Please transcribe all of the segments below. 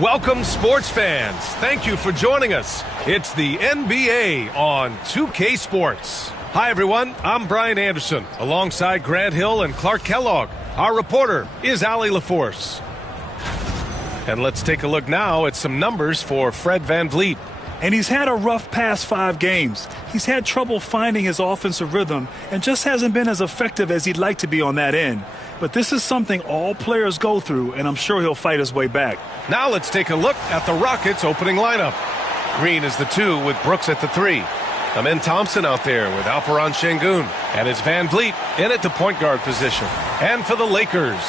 Welcome, sports fans. Thank you for joining us. It's the NBA on 2K Sports. Hi, everyone. I'm Brian Anderson, alongside Grant Hill and Clark Kellogg. Our reporter is Allie LaForce. And let's take a look now at some numbers for Fred VanVleet. And he's had a rough past 5 games. He's had trouble finding his offensive rhythm and just hasn't been as effective as he'd like to be on that end. But this is something all players go through, and I'm sure he'll fight his way back. Now let's take a look at the Rockets' opening lineup. Green is the 2 with Brooks at the 3. Amen Thompson out there with Alperen Sengun. And it's VanVleet in at the point guard position. And for the Lakers,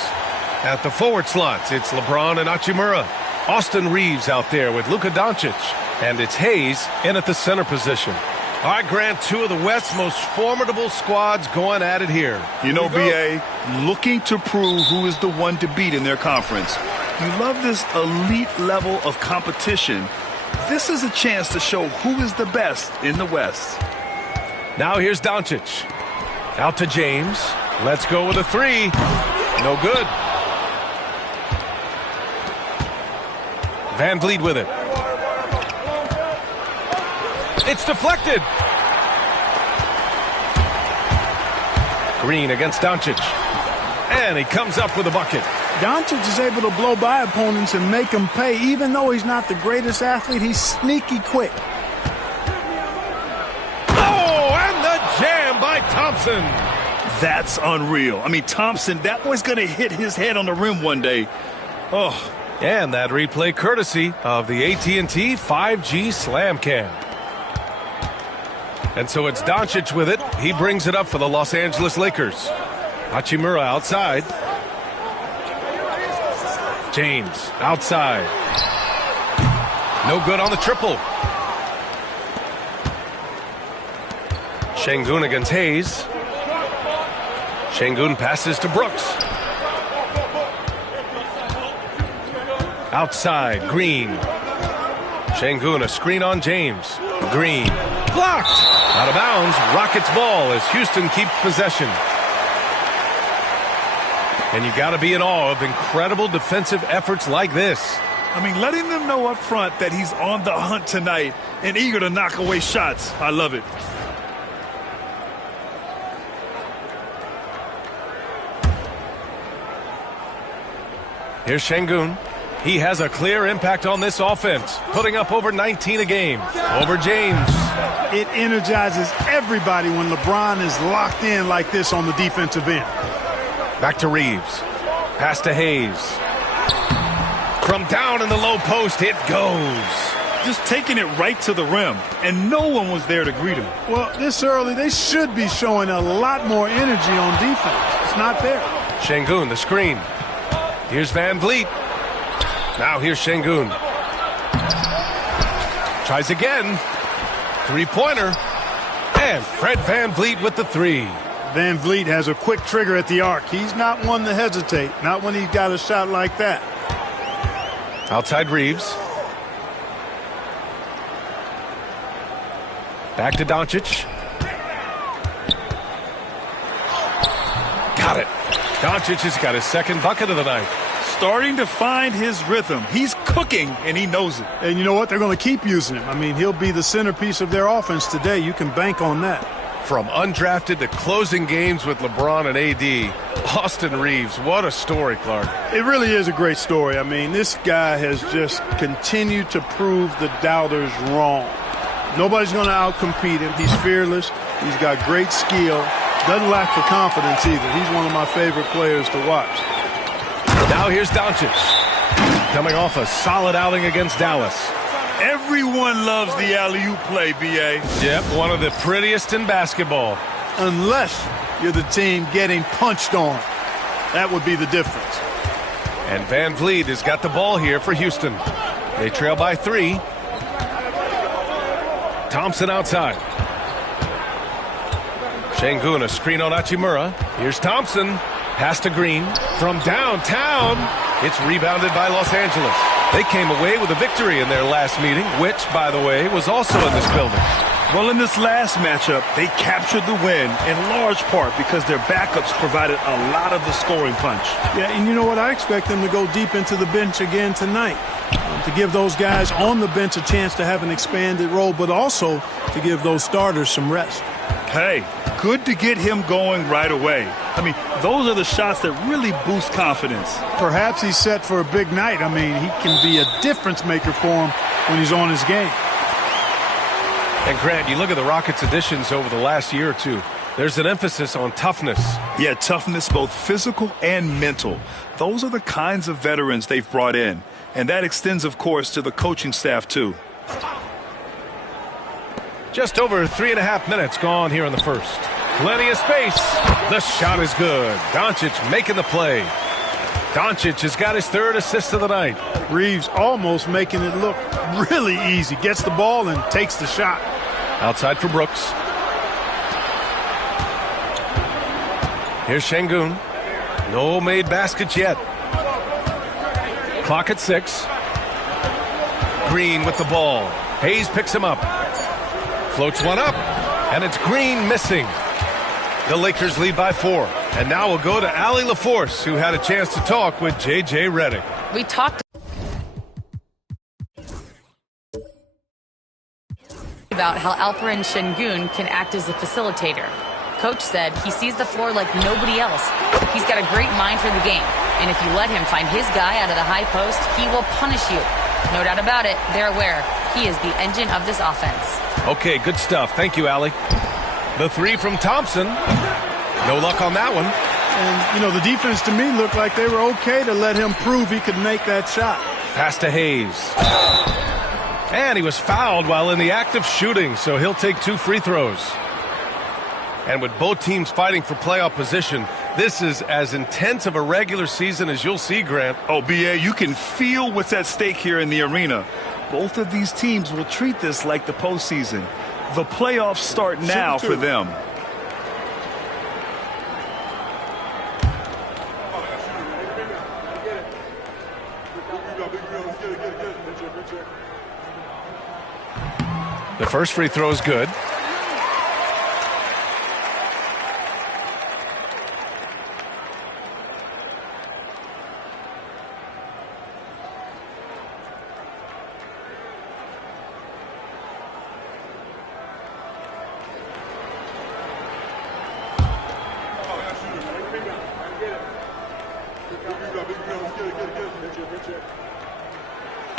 at the forward slots, it's LeBron and Hachimura. Austin Reeves out there with Luka Doncic. And it's Hayes in at the center position. All right, Grant, 2 of the West's most formidable squads going at it here. You know, B.A., looking to prove who is the one to beat in their conference. You love this elite level of competition. This is a chance to show who is the best in the West. Now here's Doncic. Out to James. Let's go with a 3. No good. VanVleet with it. It's deflected. Green against Doncic. And he comes up with a bucket. Doncic is able to blow by opponents and make them pay. Even though he's not the greatest athlete, he's sneaky quick. Oh, and the jam by Thompson. That's unreal. I mean, Thompson, that boy's going to hit his head on the rim one day. Oh. And that replay courtesy of the AT&T 5G Slam Cam. And so it's Doncic with it. He brings it up for the Los Angeles Lakers. Hachimura outside. James outside. No good on the triple. Sengun against Hayes. Sengun passes to Brooks. Outside, Green. Sengun, a screen on James. Green. Blocked. Out of bounds. Rockets ball as Houston keeps possession. And you got to be in awe of incredible defensive efforts like this. I mean, letting them know up front that he's on the hunt tonight and eager to knock away shots. I love it. Here's Sengun. He has a clear impact on this offense, putting up over 19 a game. Over James. It energizes everybody when LeBron is locked in like this on the defensive end. Back to Reeves. Pass to Hayes. From down in the low post, it goes. Just taking it right to the rim, and no one was there to greet him. Well, this early, they should be showing a lot more energy on defense. It's not there. Sengun, the screen. Here's VanVleet. Now here's Sengun. Tries again. 3-pointer. And Fred VanVleet with the 3. VanVleet has a quick trigger at the arc. He's not one to hesitate. Not when he's got a shot like that. Outside Reeves. Back to Doncic. Got it. Doncic has got his second bucket of the night. Starting to find his rhythm. He's cooking, and he knows it. And you know what? They're going to keep using him. I mean, he'll be the centerpiece of their offense today. You can bank on that. From undrafted to closing games with LeBron and AD, Austin Reeves, what a story, Clark. It really is a great story. I mean, this guy has just continued to prove the doubters wrong. Nobody's going to outcompete him. He's fearless. He's got great skill. Doesn't lack for confidence either. He's one of my favorite players to watch. Now here's Doncic. Coming off a solid outing against Dallas. Everyone loves the alley-oop play, B.A. Yep, one of the prettiest in basketball. Unless you're the team getting punched on. That would be the difference. And VanVleet has got the ball here for Houston. They trail by 3. Thompson outside. Sengun, a screen on Hachimura. Here's Thompson. Pass to Green. From downtown, it's rebounded by Los Angeles. They came away with a victory in their last meeting, which, by the way, was also in this building. Well, in this last matchup, they captured the win in large part because their backups provided a lot of the scoring punch. Yeah, and you know what? I expect them to go deep into the bench again tonight, to give those guys on the bench a chance to have an expanded role, but also to give those starters some rest. Hey, good to get him going right away. I mean, those are the shots that really boost confidence. Perhaps he's set for a big night. I mean, he can be a difference maker for him when he's on his game. And Grant, you look at the Rockets' additions over the last year or two. There's an emphasis on toughness. Yeah, toughness, both physical and mental. Those are the kinds of veterans they've brought in. And that extends, of course, to the coaching staff, too. Just over 3.5 minutes gone here in the first. Plenty of space. The shot is good. Doncic making the play. Doncic has got his third assist of the night. Reeves almost making it look really easy. Gets the ball and takes the shot. Outside for Brooks. Here's Şengün. No made baskets yet. Clock at 6. Green with the ball. Hayes picks him up. Floats one up, and it's Green missing. The Lakers lead by 4. And now we'll go to Allie LaForce, who had a chance to talk with J.J. Redick. We talked about how Alperen Şengün can act as a facilitator. Coach said he sees the floor like nobody else. He's got a great mind for the game. And if you let him find his guy out of the high post, he will punish you. No doubt about it, they're aware. He is the engine of this offense. Okay, good stuff. Thank you, Allie. The 3 from Thompson. No luck on that one. And, you know, the defense to me looked like they were okay to let him prove he could make that shot. Pass to Hayes. And he was fouled while in the act of shooting, so he'll take 2 free throws. And with both teams fighting for playoff position, this is as intense of a regular season as you'll see, Grant. Oh, B.A., you can feel what's at stake here in the arena. Both of these teams will treat this like the postseason. The playoffs start now for them. The first free throw is good.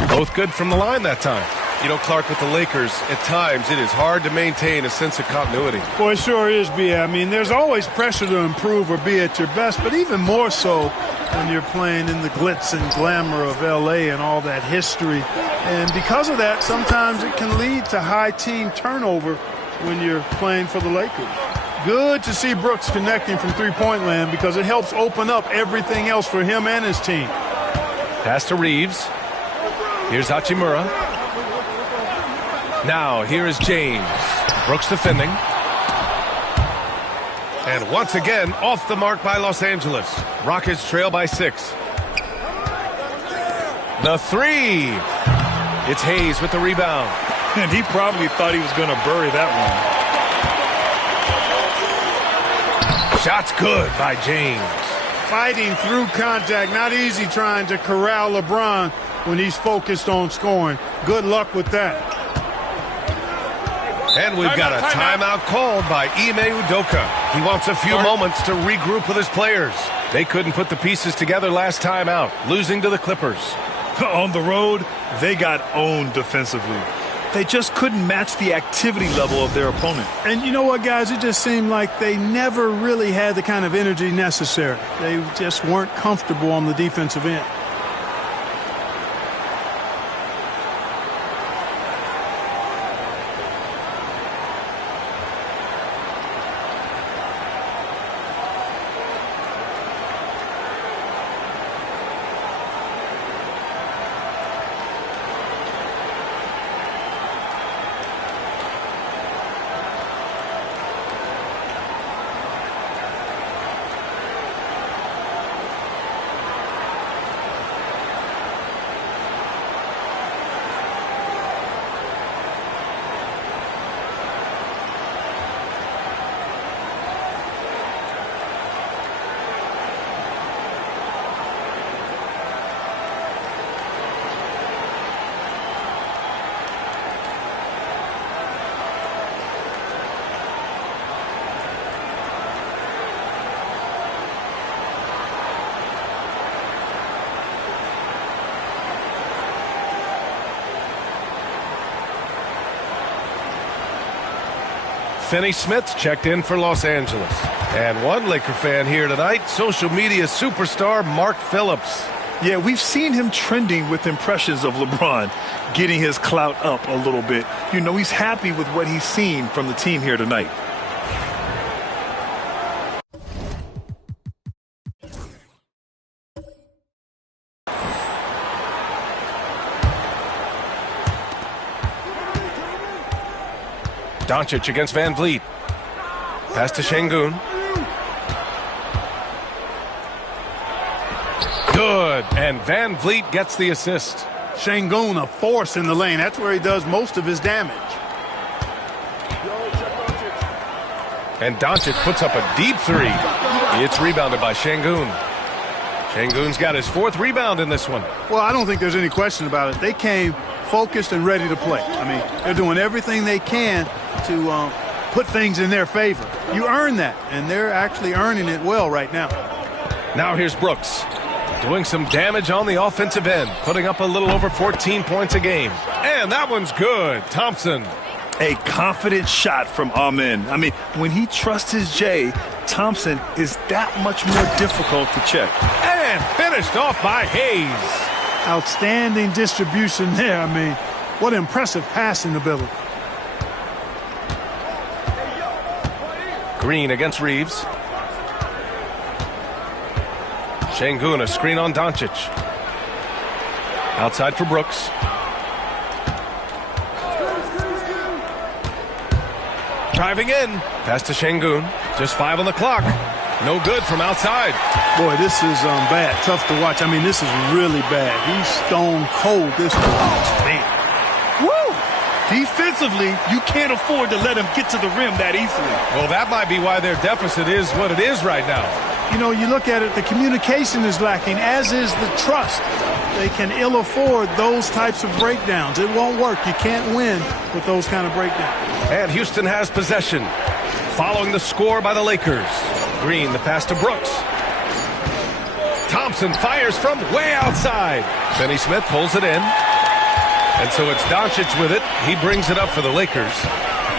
Both good from the line that time. You know, Clark, with the Lakers, at times it is hard to maintain a sense of continuity. Boy, it sure is, B.A. I mean, there's always pressure to improve or be at your best, but even more so when you're playing in the glitz and glamour of L.A. and all that history. And because of that, sometimes it can lead to high team turnover when you're playing for the Lakers. Good to see Brooks connecting from three-point land because it helps open up everything else for him and his team. Pass to Reeves. Here's Hachimura. Now, here is James. Brooks defending. And once again, off the mark by Los Angeles. Rockets trail by 6. The 3. It's Hayes with the rebound. And he probably thought he was going to bury that one. Shot's good by James. Fighting through contact. Not easy trying to corral LeBron when he's focused on scoring. Good luck with that. And we've got a timeout called by Ime Udoka. He wants a few moments to regroup with his players. They couldn't put the pieces together last time out, losing to the Clippers. On the road, they got owned defensively. They just couldn't match the activity level of their opponent. And you know what, guys? It just seemed like they never really had the kind of energy necessary. They just weren't comfortable on the defensive end. Finney Smith's checked in for Los Angeles. And one Laker fan here tonight, social media superstar Mark Phillips. Yeah, we've seen him trending with impressions of LeBron, getting his clout up a little bit. You know, he's happy with what he's seen from the team here tonight. Doncic against Van Vliet. Pass to Şengün. Good, and Van Vliet gets the assist. Şengün, a force in the lane. That's where he does most of his damage. And Doncic puts up a deep three. It's rebounded by Şengün. Şengün's got his 4th rebound in this one. Well, I don't think there's any question about it. They came focused and ready to play. I mean, they're doing everything they can to put things in their favor. You earn that, and they're actually earning it well right now. Now here's Brooks, doing some damage on the offensive end, putting up a little over 14 points a game. And that one's good. Thompson. A confident shot from Amen. I mean, when he trusts his J, Thompson is that much more difficult to check. And finished off by Hayes. Outstanding distribution there. I mean, what impressive passing ability. Green against Reeves. Şengün, a screen on Doncic. Outside for Brooks. Driving in. Pass to Şengün. Just 5 on the clock. No good from outside. Boy, this is bad. Tough to watch. I mean, this is really bad. He's stone cold. This man. Woo! Defensively, you can't afford to let him get to the rim that easily. Well, that might be why their deficit is what it is right now. You know, you look at it, the communication is lacking, as is the trust. They can ill afford those types of breakdowns. It won't work. You can't win with those kind of breakdowns. And Houston has possession. Following the score by the Lakers. Green, the pass to Brooks. Thompson fires from way outside. Finney Smith pulls it in. And so it's Doncic with it. He brings it up for the Lakers.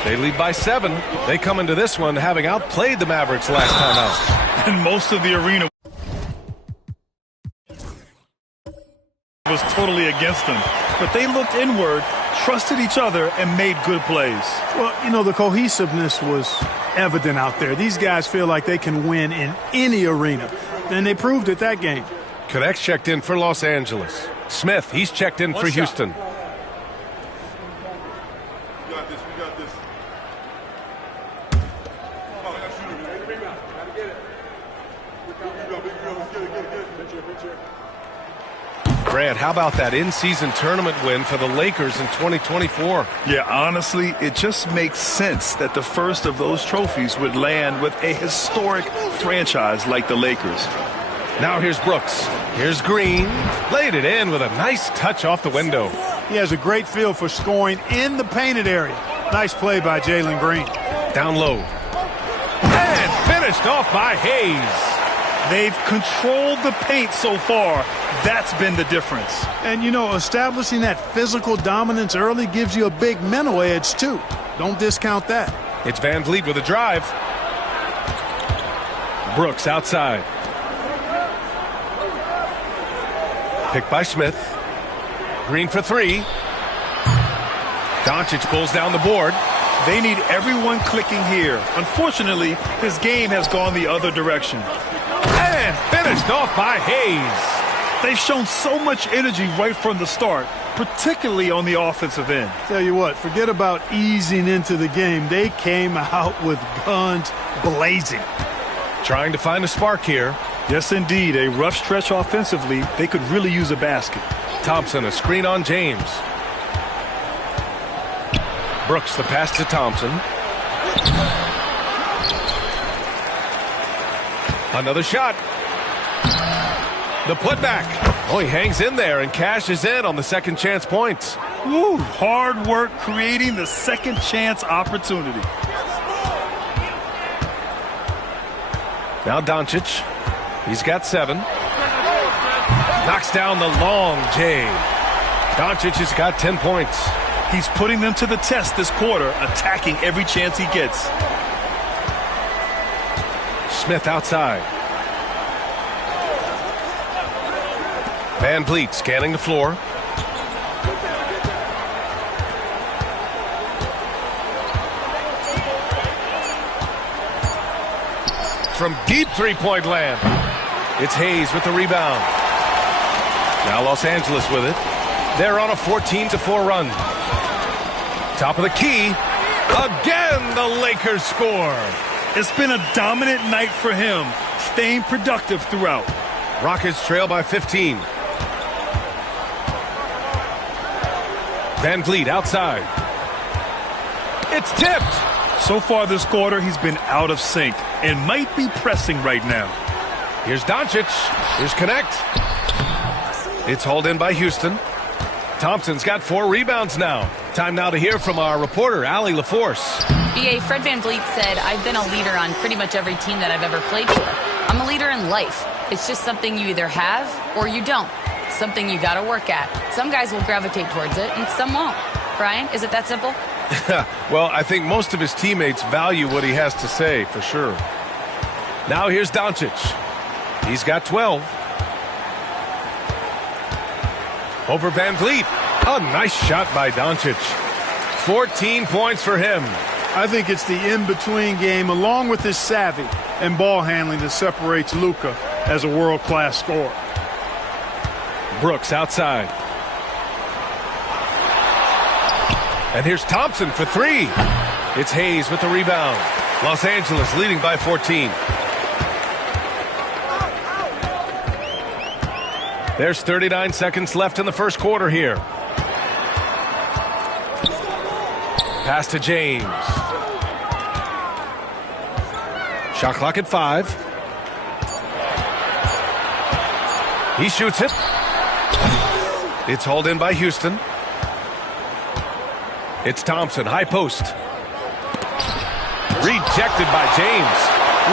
They lead by 7. They come into this one having outplayed the Mavericks last time out. And most of the arena was totally against them. But they looked inward, trusted each other, and made good plays. Well, you know, the cohesiveness was evident out there. These guys feel like they can win in any arena. And they proved it that game. Connects checked in for Los Angeles. Smith, he's checked in for Houston. Grant, how about that in-season tournament win for the Lakers in 2024? Yeah, honestly, it just makes sense that the first of those trophies would land with a historic franchise like the Lakers. Now here's Brooks. Here's Green. Laid it in with a nice touch off the window. He has a great feel for scoring in the painted area. Nice play by Jalen Green. Down low. And finished off by Hayes. They've controlled the paint so far. That's been the difference. And, you know, establishing that physical dominance early gives you a big mental edge, too. Don't discount that. It's Van Vliet with a drive. Brooks outside. Picked by Smith. Green for 3. Doncic pulls down the board. They need everyone clicking here. Unfortunately, his game has gone the other direction. And finished off by Hayes. They've shown so much energy right from the start, particularly on the offensive end. Tell you what, forget about easing into the game. They came out with guns blazing. Trying to find a spark here. Yes, indeed. A rough stretch offensively. They could really use a basket. Thompson, a screen on James. Brooks, the pass to Thompson. Another shot. The putback. Oh, he hangs in there and cashes in on the second chance points. Woo, hard work creating the second chance opportunity. Now Doncic. He's got 7. Knocks down the long J. Doncic has got 10 points. He's putting them to the test this quarter, attacking every chance he gets. Smith outside. Van Vliet scanning the floor. From deep three-point land. It's Hayes with the rebound. Now Los Angeles with it. They're on a 14-4 run. Top of the key. Again, the Lakers score. It's been a dominant night for him, staying productive throughout. Rockets trail by 15. Van Vliet outside. It's tipped. So far this quarter, he's been out of sync and might be pressing right now. Here's Doncic. Here's Connect. It's hauled in by Houston. Thompson's got 4 rebounds now. Time now to hear from our reporter, Allie LaForce. B.A. Fred Van Vliet said, I've been a leader on pretty much every team that I've ever played for. I'm a leader in life. It's just something you either have or you don't. Something you got to work at. Some guys will gravitate towards it and some won't. Brian, is it that simple? Well, I think most of his teammates value what he has to say, for sure. Now here's Doncic. He's got 12. Over Van Vliet. A nice shot by Doncic. 14 points for him. I think it's the in-between game, along with his savvy and ball handling, that separates Luka as a world-class scorer. Brooks outside. And here's Thompson for 3. It's Hayes with the rebound. Los Angeles leading by 14. There's 39 seconds left in the first quarter here. Pass to James. Shot clock at 5. He shoots it. It's hauled in by Houston. It's Thompson, high post. Rejected by James.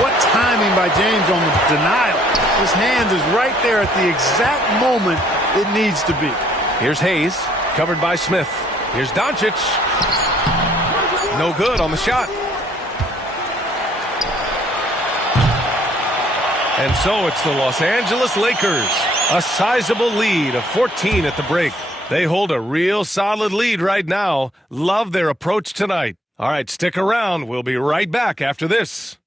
What timing by James on the denial. His hand is right there at the exact moment it needs to be. Here's Hayes, covered by Smith. Here's Doncic. No good on the shot. And so it's the Los Angeles Lakers. A sizable lead of 14 at the break. They hold a real solid lead right now. Love their approach tonight. All right, stick around. We'll be right back after this.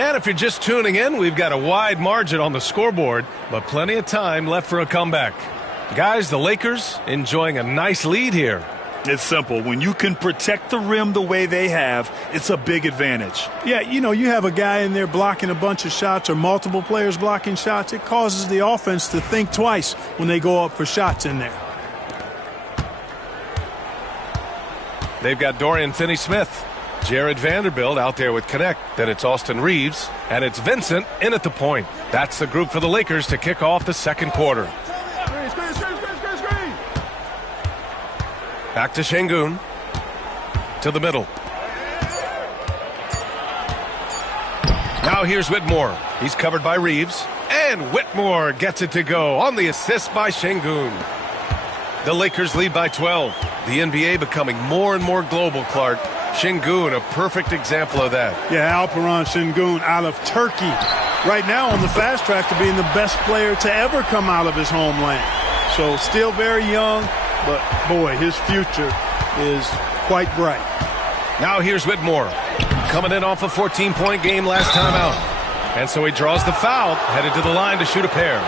And if you're just tuning in, we've got a wide margin on the scoreboard, but plenty of time left for a comeback. Guys, the Lakers enjoying a nice lead here. It's simple. When you can protect the rim the way they have, it's a big advantage. Yeah, you have a guy in there blocking a bunch of shots or multiple players blocking shots. It causes the offense to think twice when they go up for shots in there. They've got Dorian Finney-Smith. Jared Vanderbilt out there with Connect. Then it's Austin Reeves. And it's Vincent in at the point. That's the group for the Lakers to kick off the second quarter. Back to Şengün. To the middle. Now here's Whitmore. He's covered by Reeves. And Whitmore gets it to go on the assist by Şengün. The Lakers lead by 12. The NBA becoming more and more global, Clark. Şengün, a perfect example of that. Yeah, Alperen Şengün out of Turkey. Right now on the fast track to being the best player to ever come out of his homeland. So still very young, but boy, his future is quite bright. Now here's Whitmore. Coming in off a 14-point game last time out. And so he draws the foul, headed to the line to shoot a pair.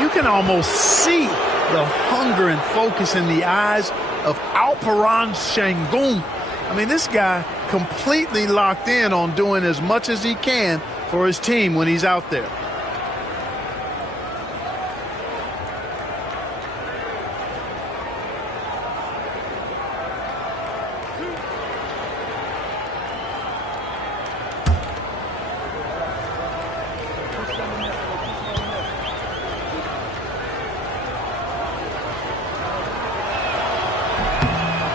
You can almost see the hunger and focus in the eyes of Alperen Şengün. I mean, this guy completely locked in on doing as much as he can for his team when he's out there.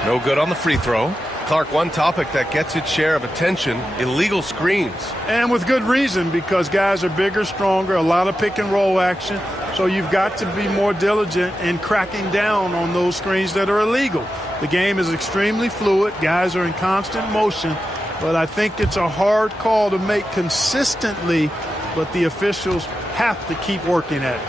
No good on the free throw. Clark, one topic that gets its share of attention, illegal screens. And with good reason, because guys are bigger, stronger, a lot of pick and roll action. So you've got to be more diligent in cracking down on those screens that are illegal. The game is extremely fluid. Guys are in constant motion. But I think it's a hard call to make consistently, but the officials have to keep working at it.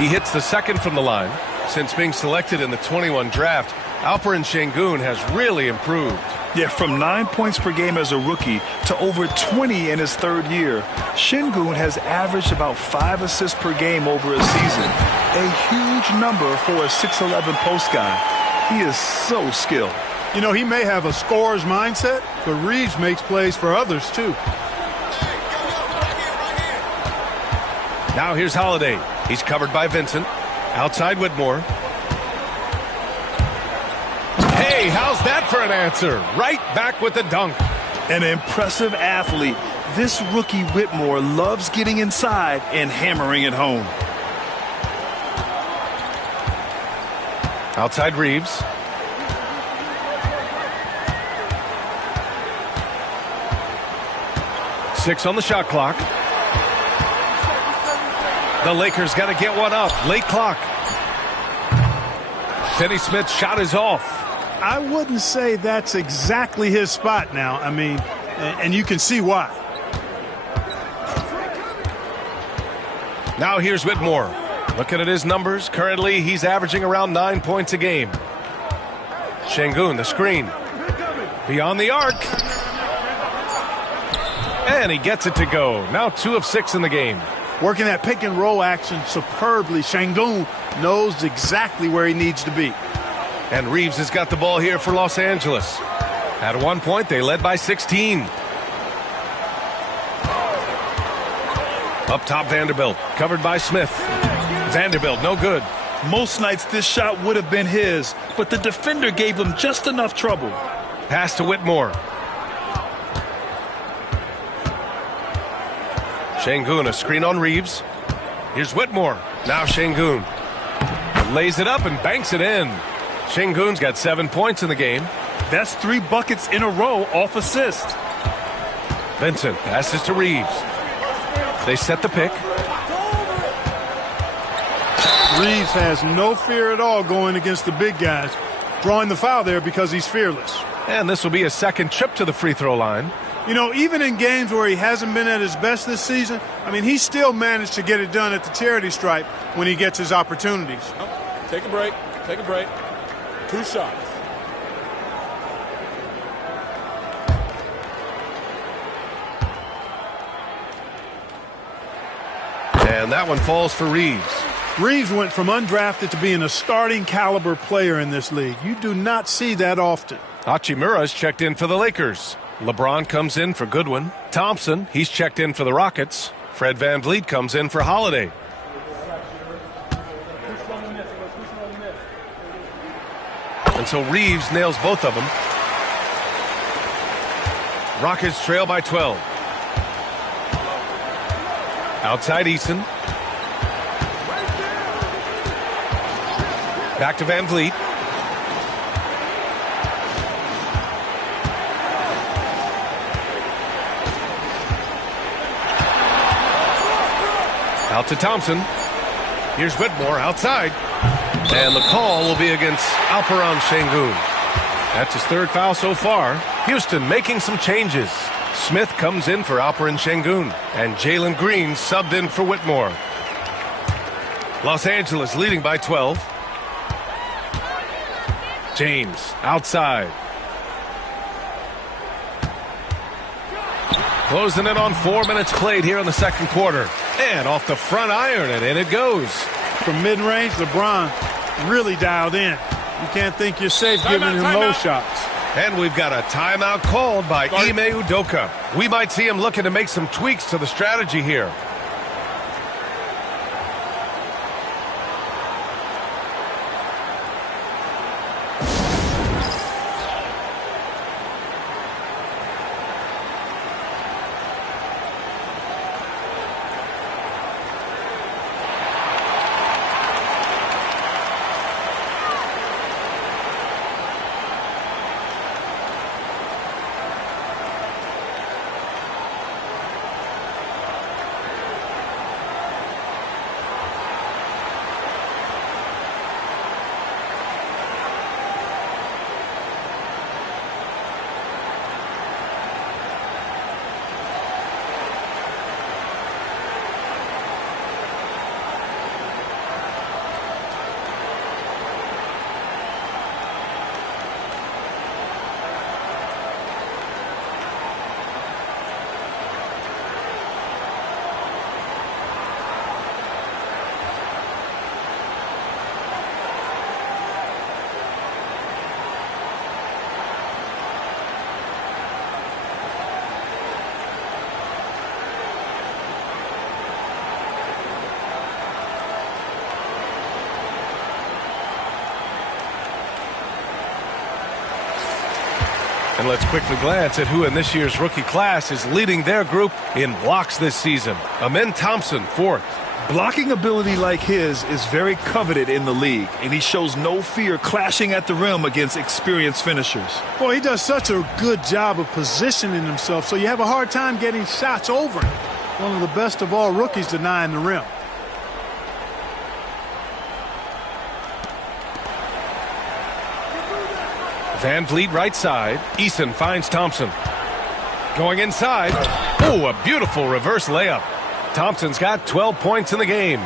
He hits the second from the line. Since being selected in the 21 draft, Alperen Sengun has really improved. Yeah, from 9 points per game as a rookie to over 20 in his third year, Sengun has averaged about 5 assists per game over a season. A huge number for a 6'11 post guy. He is so skilled. You know, he may have a scorer's mindset, but Reeves makes plays for others, too. Now here's Holiday. He's covered by Vincent. Outside Whitmore. Hey, how's that for an answer? Right back with the dunk. An impressive athlete. This rookie Whitmore loves getting inside and hammering it home. Outside Reeves. Six on the shot clock. The Lakers got to get one up. Late clock. Finney Smith's shot is off. I wouldn't say that's exactly his spot now. I mean, and you can see why. Now here's Whitmore. Looking at his numbers, currently he's averaging around 9 points a game. Sengun, the screen. Beyond the arc. And he gets it to go. Now 2 of 6 in the game. Working that pick and roll action superbly. Sengun knows exactly where he needs to be. And Reeves has got the ball here for Los Angeles. At one point, they led by 16. Up top, Vanderbilt. Covered by Smith. Vanderbilt, no good. Most nights this shot would have been his, but the defender gave him just enough trouble. Pass to Whitmore. Sengun, a screen on Reeves. Here's Whitmore. Now Sengun. Lays it up and banks it in. Sengun's got 7 points in the game. That's 3 buckets in a row off assist. Vincent passes to Reeves. They set the pick. Reeves has no fear at all going against the big guys. Drawing the foul there because he's fearless. And this will be his second trip to the free throw line. You know, even in games where he hasn't been at his best this season, I mean, he still managed to get it done at the charity stripe when he gets his opportunities. Take a break. Take a break. 2 shots. And that one falls for Reeves. Reeves went from undrafted to being a starting caliber player in this league. You do not see that often. Hachimura's checked in for the Lakers. LeBron comes in for Goodwin. Thompson, he's checked in for the Rockets. Fred VanVleet comes in for Holiday. And so Reeves nails both of them. Rockets trail by 12. Outside Eason. Back to VanVleet. Out to Thompson. Here's Whitmore outside. And the call will be against Alperen Sengun. That's his 3rd foul so far. Houston making some changes. Smith comes in for Alperen Sengun. And Jalen Green subbed in for Whitmore. Los Angeles leading by 12. James outside. Closing in on 4 minutes played here in the second quarter. And off the front iron, and in it goes. From mid-range, LeBron really dialed in. You can't think you're safe giving him low shots. And we've got a timeout called by Ime Udoka. We might see him looking to make some tweaks to the strategy here. And let's quickly glance at who in this year's rookie class is leading their group in blocks this season. Amen Thompson, 4th. Blocking ability like his is very coveted in the league, and he shows no fear clashing at the rim against experienced finishers. Boy, he does such a good job of positioning himself, so you have a hard time getting shots over him. One of the best of all rookies denying the rim. Van Vliet right side. Eason finds Thompson. Going inside. Oh, a beautiful reverse layup. Thompson's got 12 points in the game.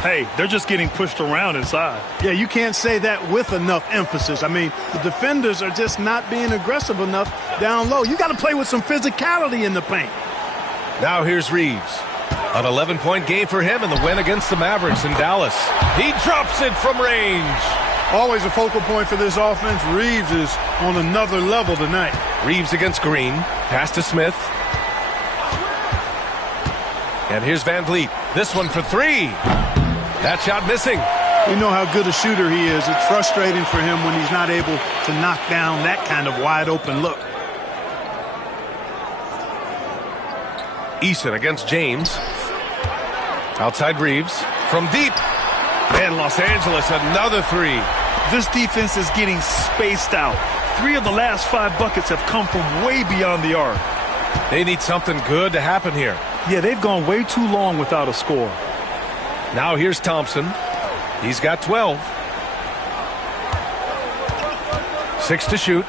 Hey, they're just getting pushed around inside. Yeah, you can't say that with enough emphasis. I mean, the defenders are just not being aggressive enough down low. You got to play with some physicality in the paint. Now here's Reeves. An 11-point game for him in the win against the Mavericks in Dallas. He drops it from range. Always a focal point for this offense. Reeves is on another level tonight. Reeves against Green. Pass to Smith. And here's Van Vliet. This one for 3. That shot missing. We know how good a shooter he is. It's frustrating for him when he's not able to knock down that kind of wide open look. Eason against James. Outside Reeves. From deep. And Los Angeles, another 3. This defense is getting spaced out. 3 of the last 5 buckets have come from way beyond the arc. They need something good to happen here. Yeah, they've gone way too long without a score. Now here's Thompson. He's got 12. 6 to shoot.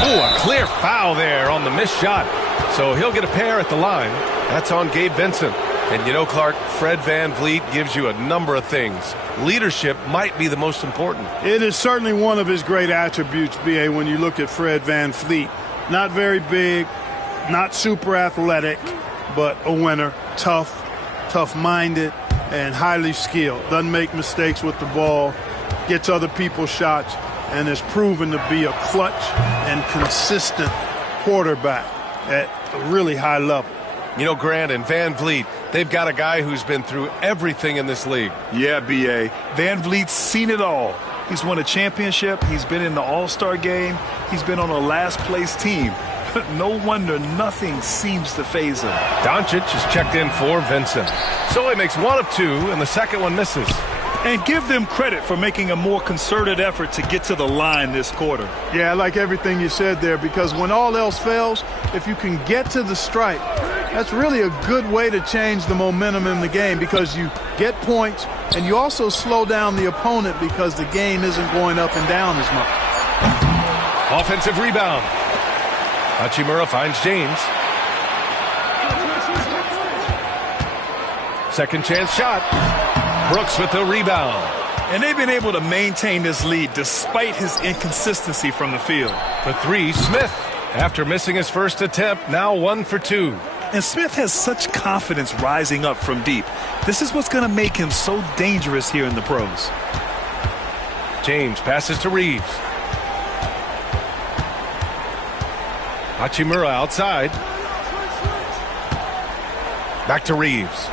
Oh, a clear foul there on the missed shot. So he'll get a pair at the line. That's on Gabe Vincent. And you know, Clark, Fred Van Vliet gives you a number of things. Leadership might be the most important. It is certainly one of his great attributes, B.A., when you look at Fred Van Vliet. Not very big, not super athletic, but a winner. Tough-minded, and highly skilled. Doesn't make mistakes with the ball, gets other people's shots, and is proven to be a clutch and consistent quarterback at a really high level. You know, Grant and Van Vliet, they've got a guy who's been through everything in this league. Yeah, B.A. Van Vliet's seen it all. He's won a championship. He's been in the All-Star game. He's been on a last-place team. No wonder nothing seems to faze him. Doncic is checked in for Vincent. So he makes 1 of 2, and the second one misses. And give them credit for making a more concerted effort to get to the line this quarter. Yeah, I like everything you said there, because when all else fails, if you can get to the stripe, that's really a good way to change the momentum in the game, because you get points and you also slow down the opponent because the game isn't going up and down as much. Offensive rebound. Hachimura finds James. Second chance shot. Brooks with the rebound. And they've been able to maintain this lead despite his inconsistency from the field. For 3, Smith. After missing his first attempt, now 1 for 2. And Smith has such confidence rising up from deep. This is what's going to make him so dangerous here in the pros. James passes to Reeves. Hachimura outside. Back to Reeves.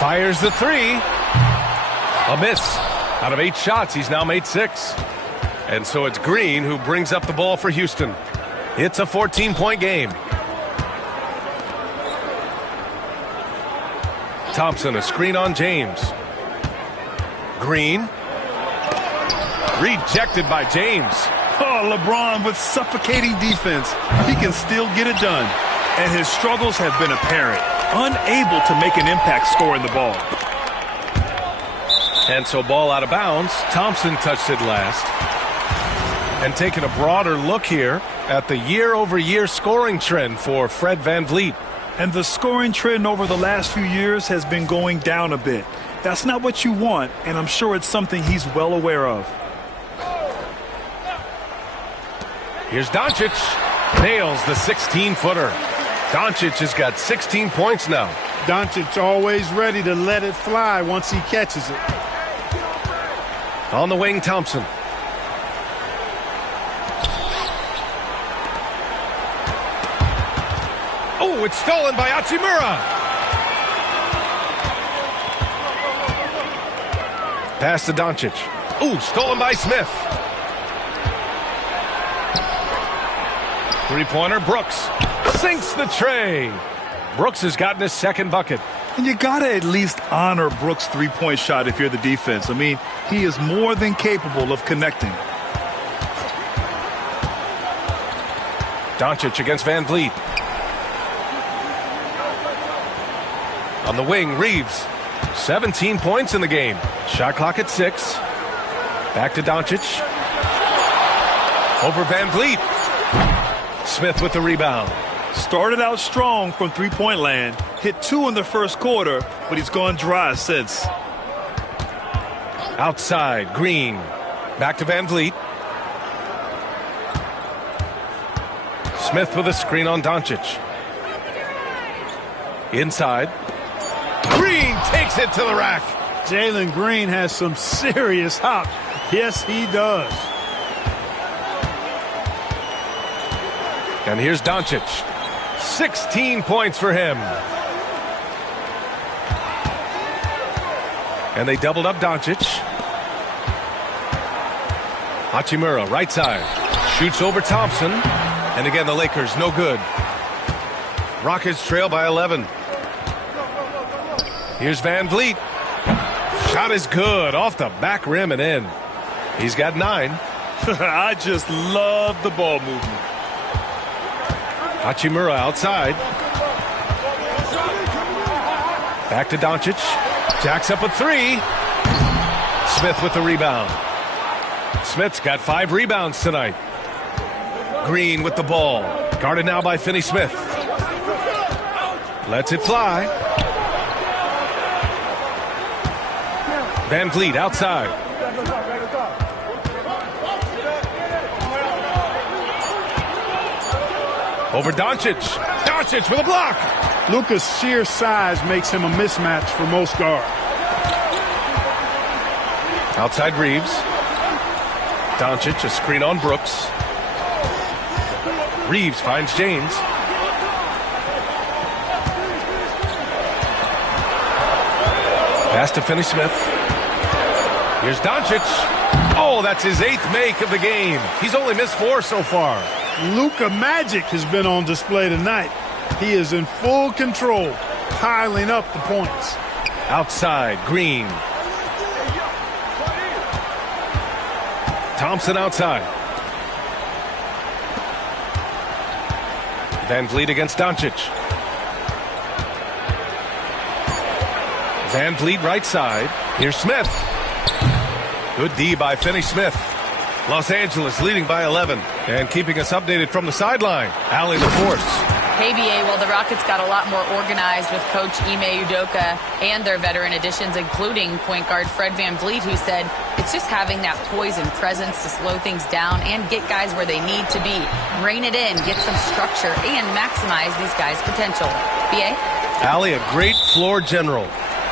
Fires the 3. A miss. Out of 8 shots, he's now made 6. And so it's Green who brings up the ball for Houston. It's a 14-point game. Thompson, a screen on James. Green. Rejected by James. Oh, LeBron with suffocating defense. He can still get it done. And his struggles have been apparent. Unable to make an impact scoring the ball. And so ball out of bounds. Thompson touched it last. And taking a broader look here at the year-over-year scoring trend for Fred Van Vliet. And the scoring trend over the last few years has been going down a bit. That's not what you want, and I'm sure it's something he's well aware of. Here's Doncic. Nails the 16-footer. Doncic has got 16 points now. Doncic always ready to let it fly once he catches it. On the wing, Thompson. Oh, it's stolen by Hachimura. Pass to Doncic. Ooh, stolen by Smith. Three-pointer, Brooks. Sinks the tray. Brooks has gotten his second bucket. And you got to at least honor Brooks' three-point shot if you're the defense. I mean, he is more than capable of connecting. Doncic against Van Vliet. On the wing, Reeves. 17 points in the game. Shot clock at 6. Back to Doncic. Over Van Vliet. Smith with the rebound. Started out strong from three-point land. Hit 2 in the first quarter, but he's gone dry since. Outside, Green. Back to Van Vliet. Smith with a screen on Doncic. Inside. Green takes it to the rack. Jalen Green has some serious hops. Yes, he does. And here's Doncic. 16 points for him. And they doubled up Doncic. Hachimura, right side. Shoots over Thompson. And again, the Lakers, no good. Rockets trail by 11. Here's Van Vliet. Shot is good. Off the back rim and in. He's got 9. I just love the ball movement. Hachimura outside. Back to Doncic. Jacks up a 3. Smith with the rebound. Smith's got 5 rebounds tonight. Green with the ball. Guarded now by Finney-Smith. Lets it fly. Van Vliet outside. Over Doncic. Doncic with a block. Luka's sheer size makes him a mismatch for most guards. Outside Reeves. Doncic, a screen on Brooks. Reeves finds James. Pass to Finney-Smith. Here's Doncic. Oh, that's his 8th make of the game. He's only missed 4 so far. Luka Magic has been on display tonight. He is in full control, piling up the points. Outside, Green. Thompson outside. Van Vliet against Doncic. Van Vliet right side. Here's Smith. Good D by Finney-Smith. Los Angeles leading by 11 and keeping us updated from the sideline. Allie LaForce. Hey, BA, well, the Rockets got a lot more organized with Coach Ime Udoka and their veteran additions, including point guard Fred Van Vliet, who said it's just having that poise and presence to slow things down and get guys where they need to be. Rein it in, get some structure, and maximize these guys' potential. BA? Allie, a great floor general.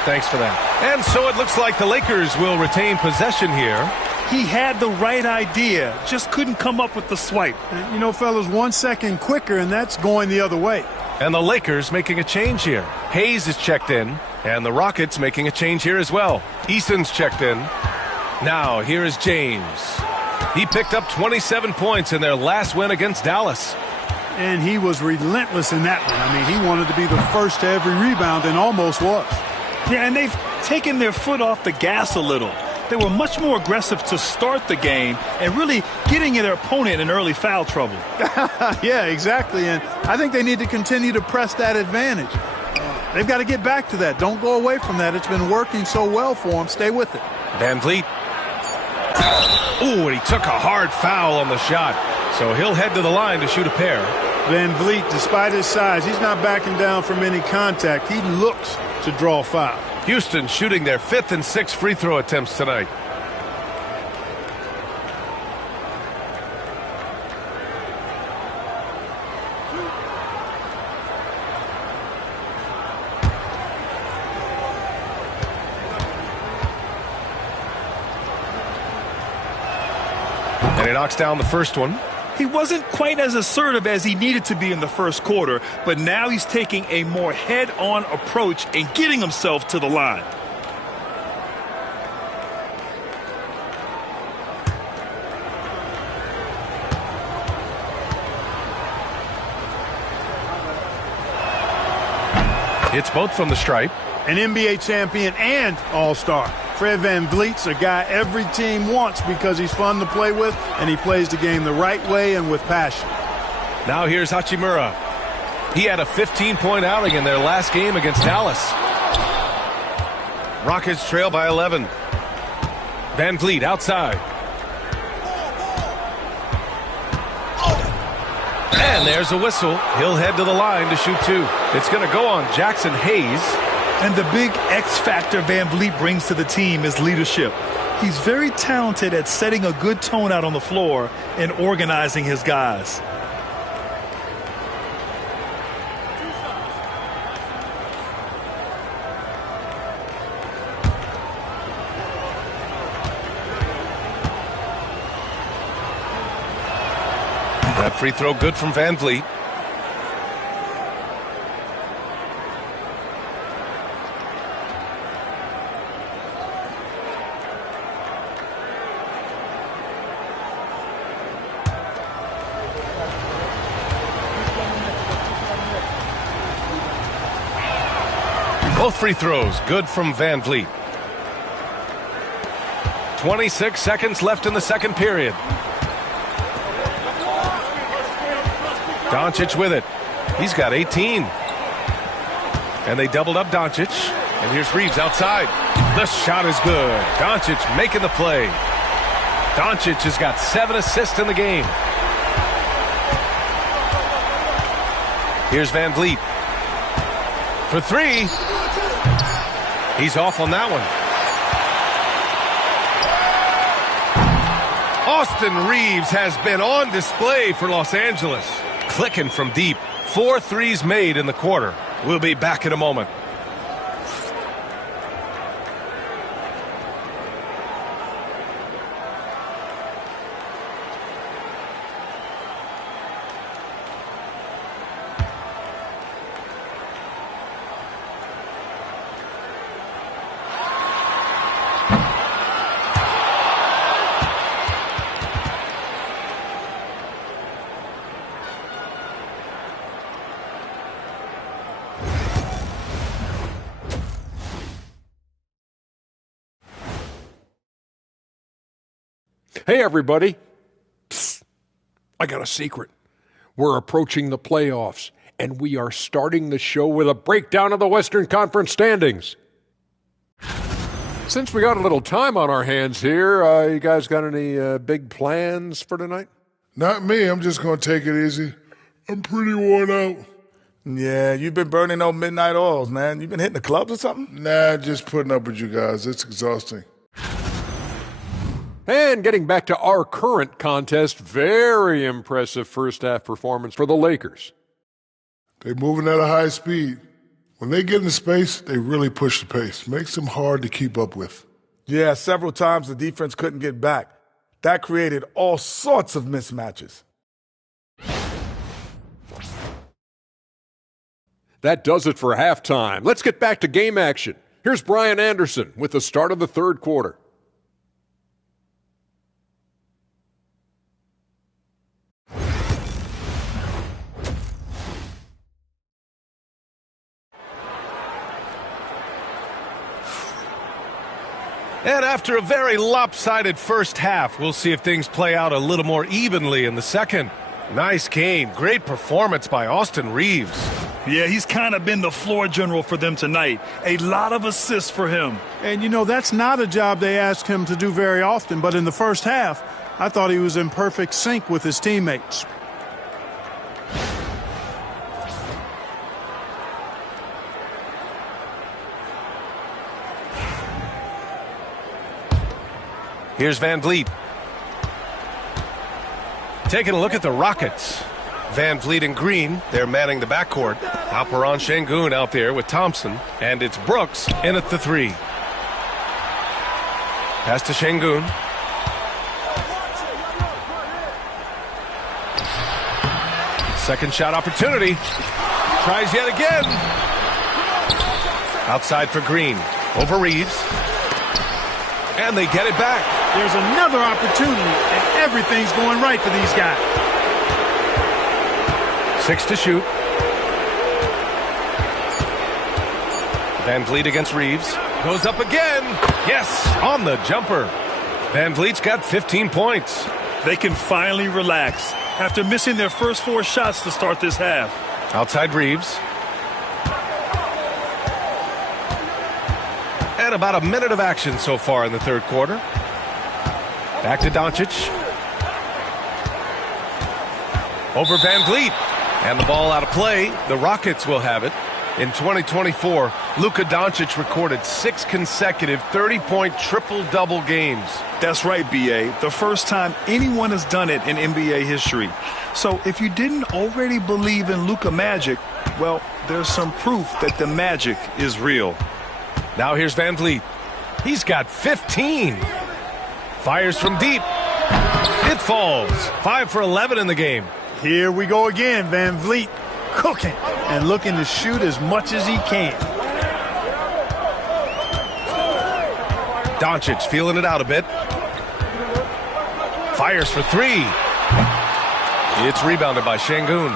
Thanks for that. And so it looks like the Lakers will retain possession here. He had the right idea, just couldn't come up with the swipe. You know, fellas, 1 second quicker, and that's going the other way. And the Lakers making a change here. Hayes is checked in, and the Rockets making a change here as well. Easton's checked in. Now, here is James. He picked up 27 points in their last win against Dallas. And he was relentless in that one. I mean, he wanted to be the first to every rebound and almost was. Yeah, and they've taken their foot off the gas a little. They were much more aggressive to start the game and really getting their opponent in early foul trouble. Yeah, exactly. And I think they need to continue to press that advantage. They've got to get back to that. Don't go away from that. It's been working so well for them. Stay with it. Van Vliet. Ooh, and he took a hard foul on the shot. So he'll head to the line to shoot a pair. Van Vliet, despite his size, he's not backing down from any contact. He looks to draw a foul. Houston shooting their 5th and 6th free throw attempts tonight. And he knocks down the first one. He wasn't quite as assertive as he needed to be in the first quarter, but now he's taking a more head-on approach and getting himself to the line. Hits both from the stripe. An NBA champion and all-star. Fred VanVleet's a guy every team wants because he's fun to play with and he plays the game the right way and with passion. Now here's Hachimura. He had a 15-point outing in their last game against Dallas. Rockets trail by 11. VanVleet outside. And there's a whistle. He'll head to the line to shoot two. It's going to go on Jackson Hayes. And the big X factor VanVleet brings to the team is leadership. He's very talented at setting a good tone out on the floor and organizing his guys. That free throw good from VanVleet. Both free throws good from VanVleet. 26 seconds left in the second period. Doncic with it. He's got 18. And they doubled up Doncic. And here's Reeves outside. The shot is good. Doncic making the play. Doncic has got 7 assists in the game. Here's VanVleet. For three. He's off on that one. Austin Reeves has been on display for Los Angeles. Clicking from deep. 4 threes made in the quarter. We'll be back in a moment. Hey, everybody. Psst. I got a secret. We're approaching the playoffs, and we are starting the show with a breakdown of the Western Conference standings. Since we got a little time on our hands here, you guys got any big plans for tonight? Not me. I'm just going to take it easy. I'm pretty worn out. Yeah, you've been burning those midnight oils, man. You been hitting the clubs or something? Nah, just putting up with you guys. It's exhausting. And getting back to our current contest, very impressive first-half performance for the Lakers. They're moving at a high speed. When they get into space, they really push the pace. Makes them hard to keep up with. Yeah, several times the defense couldn't get back. That created all sorts of mismatches. That does it for halftime. Let's get back to game action. Here's Brian Anderson with the start of the third quarter. And after a very lopsided first half, we'll see if things play out a little more evenly in the second. Nice game. Great performance by Austin Reeves. Yeah, he's kind of been the floor general for them tonight. A lot of assists for him. And, you know, that's not a job they ask him to do very often. But in the first half, I thought he was in perfect sync with his teammates. Here's VanVleet. Taking a look at the Rockets. VanVleet and Green, they're manning the backcourt. Alperen Sengun out there with Thompson. And it's Brooks in at the three. Pass to Sengun. Second shot opportunity. Tries yet again. Outside for Green. Over Reeves. And they get it back. There's another opportunity, and everything's going right for these guys. 6 to shoot. Van Vliet against Reeves. Goes up again. Yes, on the jumper. Van Vliet's got 15 points. They can finally relax after missing their first 4 shots to start this half. Outside Reeves. And about a minute of action so far in the third quarter. Back to Doncic. Over Van Vliet. And the ball out of play. The Rockets will have it. In 2024, Luka Doncic recorded 6 consecutive 30-point triple-double games. That's right, B.A. The first time anyone has done it in NBA history. So if you didn't already believe in Luka magic, well, there's some proof that the magic is real. Now here's Van Vliet. He's got 15. Fires from deep. It falls. 5 for 11 in the game. Here we go again. Van Vliet cooking and looking to shoot as much as he can. Doncic feeling it out a bit. Fires for 3. It's rebounded by Şengün.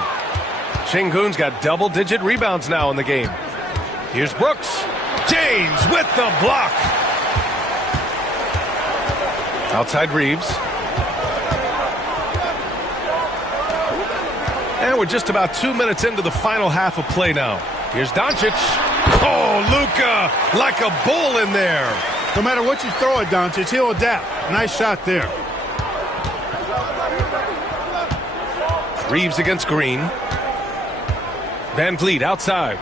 Şengün's got double-digit rebounds now in the game. Here's Brooks. James with the block. Outside Reeves. And we're just about 2 minutes into the final half of play now. Here's Doncic. Oh, Luka, like a bull in there. No matter what you throw at Doncic, he'll adapt. Nice shot there. Reeves against Green. Van Vliet outside.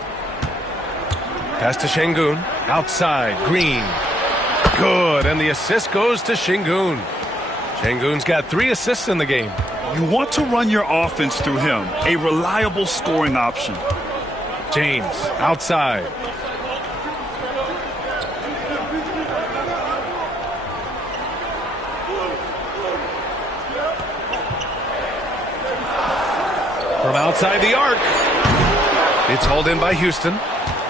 Pass to Şengün. Outside, Green. Good, and the assist goes to Şengün. Şengün's got 3 assists in the game. You want to run your offense through him, a reliable scoring option. James outside. From outside the arc. It's hauled in by Houston.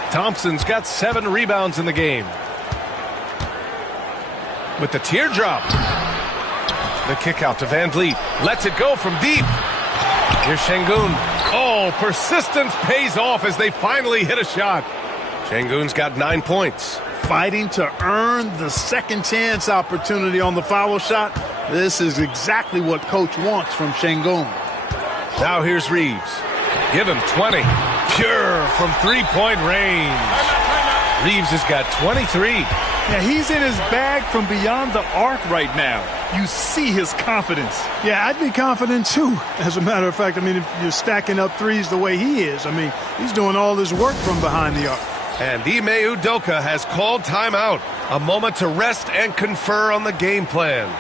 Thompson's got 7 rebounds in the game. With the teardrop. The kick out to Van Vliet. Lets it go from deep. Here's Şengün. Oh, persistence pays off as they finally hit a shot. Şengün's got 9 points. Fighting to earn the second chance opportunity on the foul shot. This is exactly what Coach wants from Şengün. Now here's Reeves. Give him 20. Pure from three-point range. Reeves has got 23. Yeah, he's in his bag from beyond the arc right now. You see his confidence. Yeah, I'd be confident too. As a matter of fact, I mean, if you're stacking up threes the way he is, I mean, he's doing all this work from behind the arc. And Ime Udoka has called timeout. A moment to rest and confer on the game plan.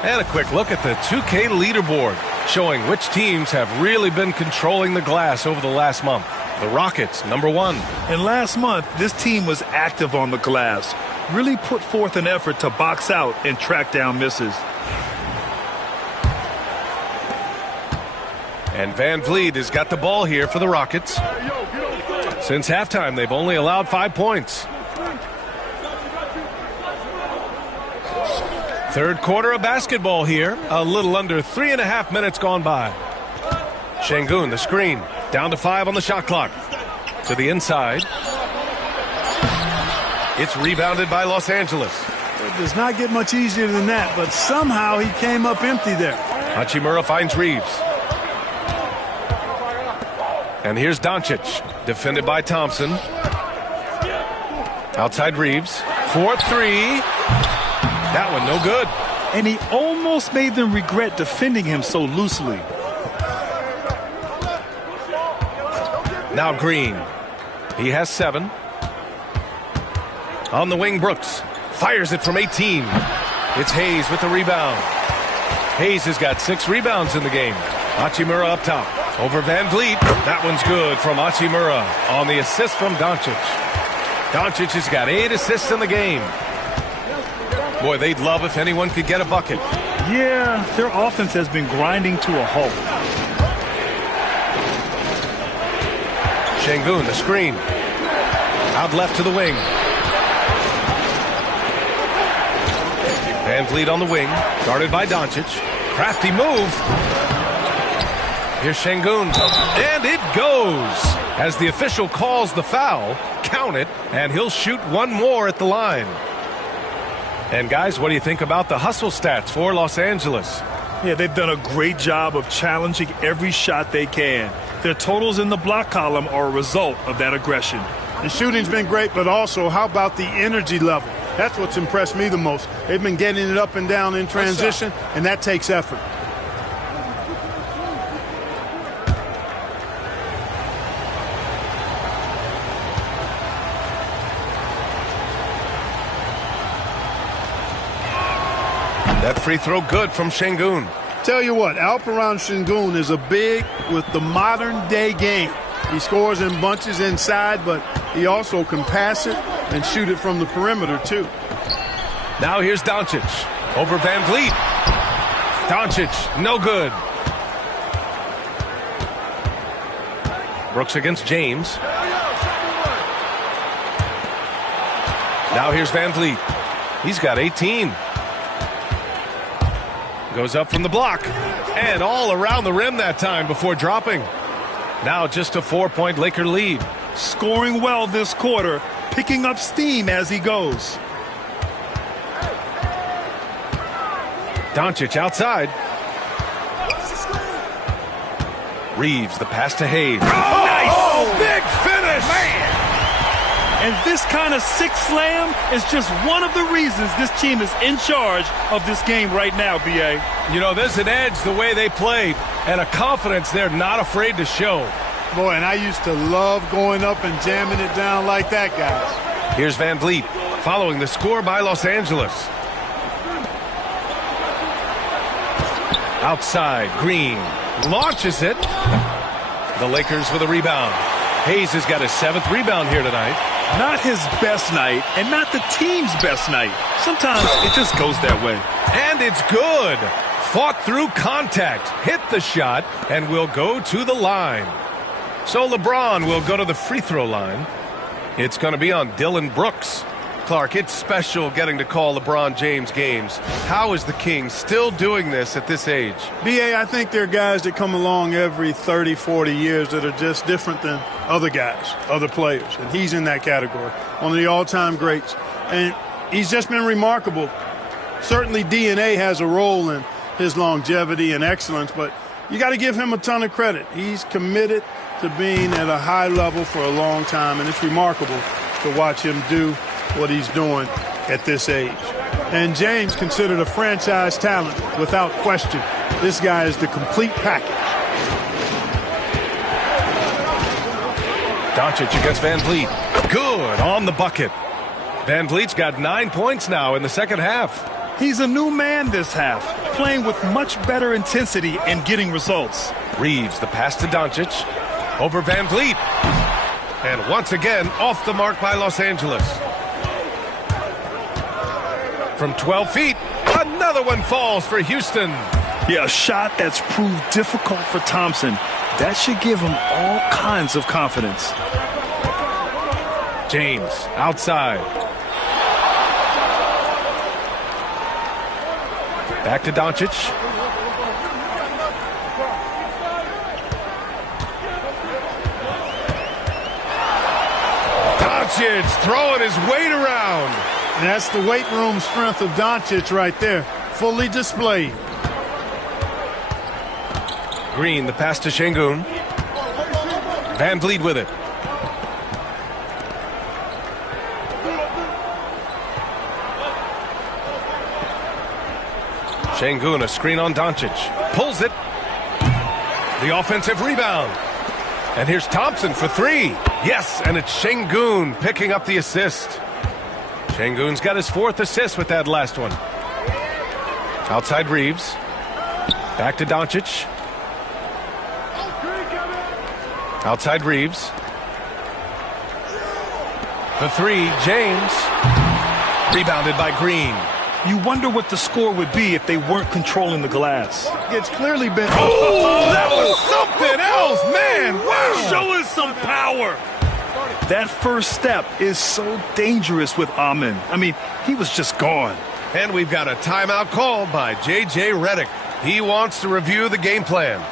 And a quick look at the 2K leaderboard, showing which teams have really been controlling the glass over the last month. The Rockets, number 1. And last month, this team was active on the glass, really put forth an effort to box out and track down misses. And Van Vliet has got the ball here for the Rockets. Since halftime, they've only allowed 5 points. Third quarter of basketball here. A little under 3.5 minutes gone by. Şengün, the screen. Down to 5 on the shot clock. To the inside. It's rebounded by Los Angeles. does not get much easier than that, but somehow he came up empty there. Hachimura finds Reeves. And here's Doncic, defended by Thompson. Outside Reeves. 4-3. That one no good. And he almost made them regret defending him so loosely. Now Green. He has 7. On the wing, Brooks. Fires it from 18. It's Hayes with the rebound. Hayes has got 6 rebounds in the game. Hachimura up top. Over Van Vliet. That one's good from Hachimura on the assist from Doncic. Doncic has got 8 assists in the game. Boy, they'd love if anyone could get a bucket. Yeah, their offense has been grinding to a halt. Şengün, the screen. Out left to the wing. Van Vliet on the wing, guarded by Doncic. Crafty move. Here's Şengün, and it goes. As the official calls the foul, count it, and he'll shoot one more at the line. And guys, what do you think about the hustle stats for Los Angeles? Yeah, they've done a great job of challenging every shot they can. Their totals in the block column are a result of that aggression. The shooting's been great, but also how about the energy level? That's what's impressed me the most. They've been getting it up and down in transition, and that takes effort. That free throw good from Şengün. Tell you what, Alperen Şengün is a big with the modern-day game. He scores in bunches inside, but he also can pass it and shoot it from the perimeter, too. Now here's Doncic. Over Van Vliet. Doncic, no good. Brooks against James. Now here's Van Vliet. He's got 18. Goes up from the block. And all around the rim that time before dropping. Now just a 4-point Laker lead. Scoring well this quarter, picking up steam as he goes. Doncic outside. Reeves, the pass to Hayes. Nice! Big finish! Man! And this kind of six slam is just one of the reasons this team is in charge of this game right now, B.A. You know, there's an edge the way they played and a confidence they're not afraid to show. Boy, and I used to love going up and jamming it down like that, guys. Here's Van Vliet following the score by Los Angeles. Outside, Green launches it. The Lakers with a rebound. Hayes has got his 7th rebound here tonight. Not his best night, and not the team's best night. Sometimes it just goes that way. And it's good. Fought through contact, hit the shot, and will go to the line. So LeBron will go to the free throw line. It's going to be on Dillon Brooks. Clark, it's special getting to call LeBron James games. How is the King still doing this at this age? B.A., I think there are guys that come along every 30, 40 years that are just different than other guys, other players. And he's in that category, one of the all-time greats. And he's just been remarkable. Certainly DNA has a role in his longevity and excellence, but you got to give him a ton of credit. He's committed to being at a high level for a long time, and it's remarkable to watch him do what he's doing at this age. And James considered a franchise talent without question. This guy is the complete package. Doncic against Van Vliet. Good on the bucket. Van Vliet's got 9 points now in the second half. He's a new man this half, playing with much better intensity and getting results. Reeves, the pass to Doncic. Over Van Vliet. And once again, off the mark by Los Angeles. From 12 feet, another one falls for Houston. Yeah, a shot that's proved difficult for Thompson. That should give him all kinds of confidence. James, outside. Back to Doncic. Doncic throwing his weight around. And that's the weight room strength of Doncic right there, fully displayed. Green, the pass to Şengün. Van Vliet with it. Şengün, a screen on Doncic. Pulls it. The offensive rebound. And here's Thompson for three. Yes, and it's Şengün picking up the assist. Şengün's got his 4th assist with that last one. Outside Reeves. Back to Doncic. Outside Reeves. For three, James. Rebounded by Green. You wonder what the score would be if they weren't controlling the glass. It's clearly been... Oh, that was something else, man. Wow. Show us some power. That first step is so dangerous with Amen. I mean, he was just gone. And we've got a timeout called by J.J. Redick. He wants to review the game plan.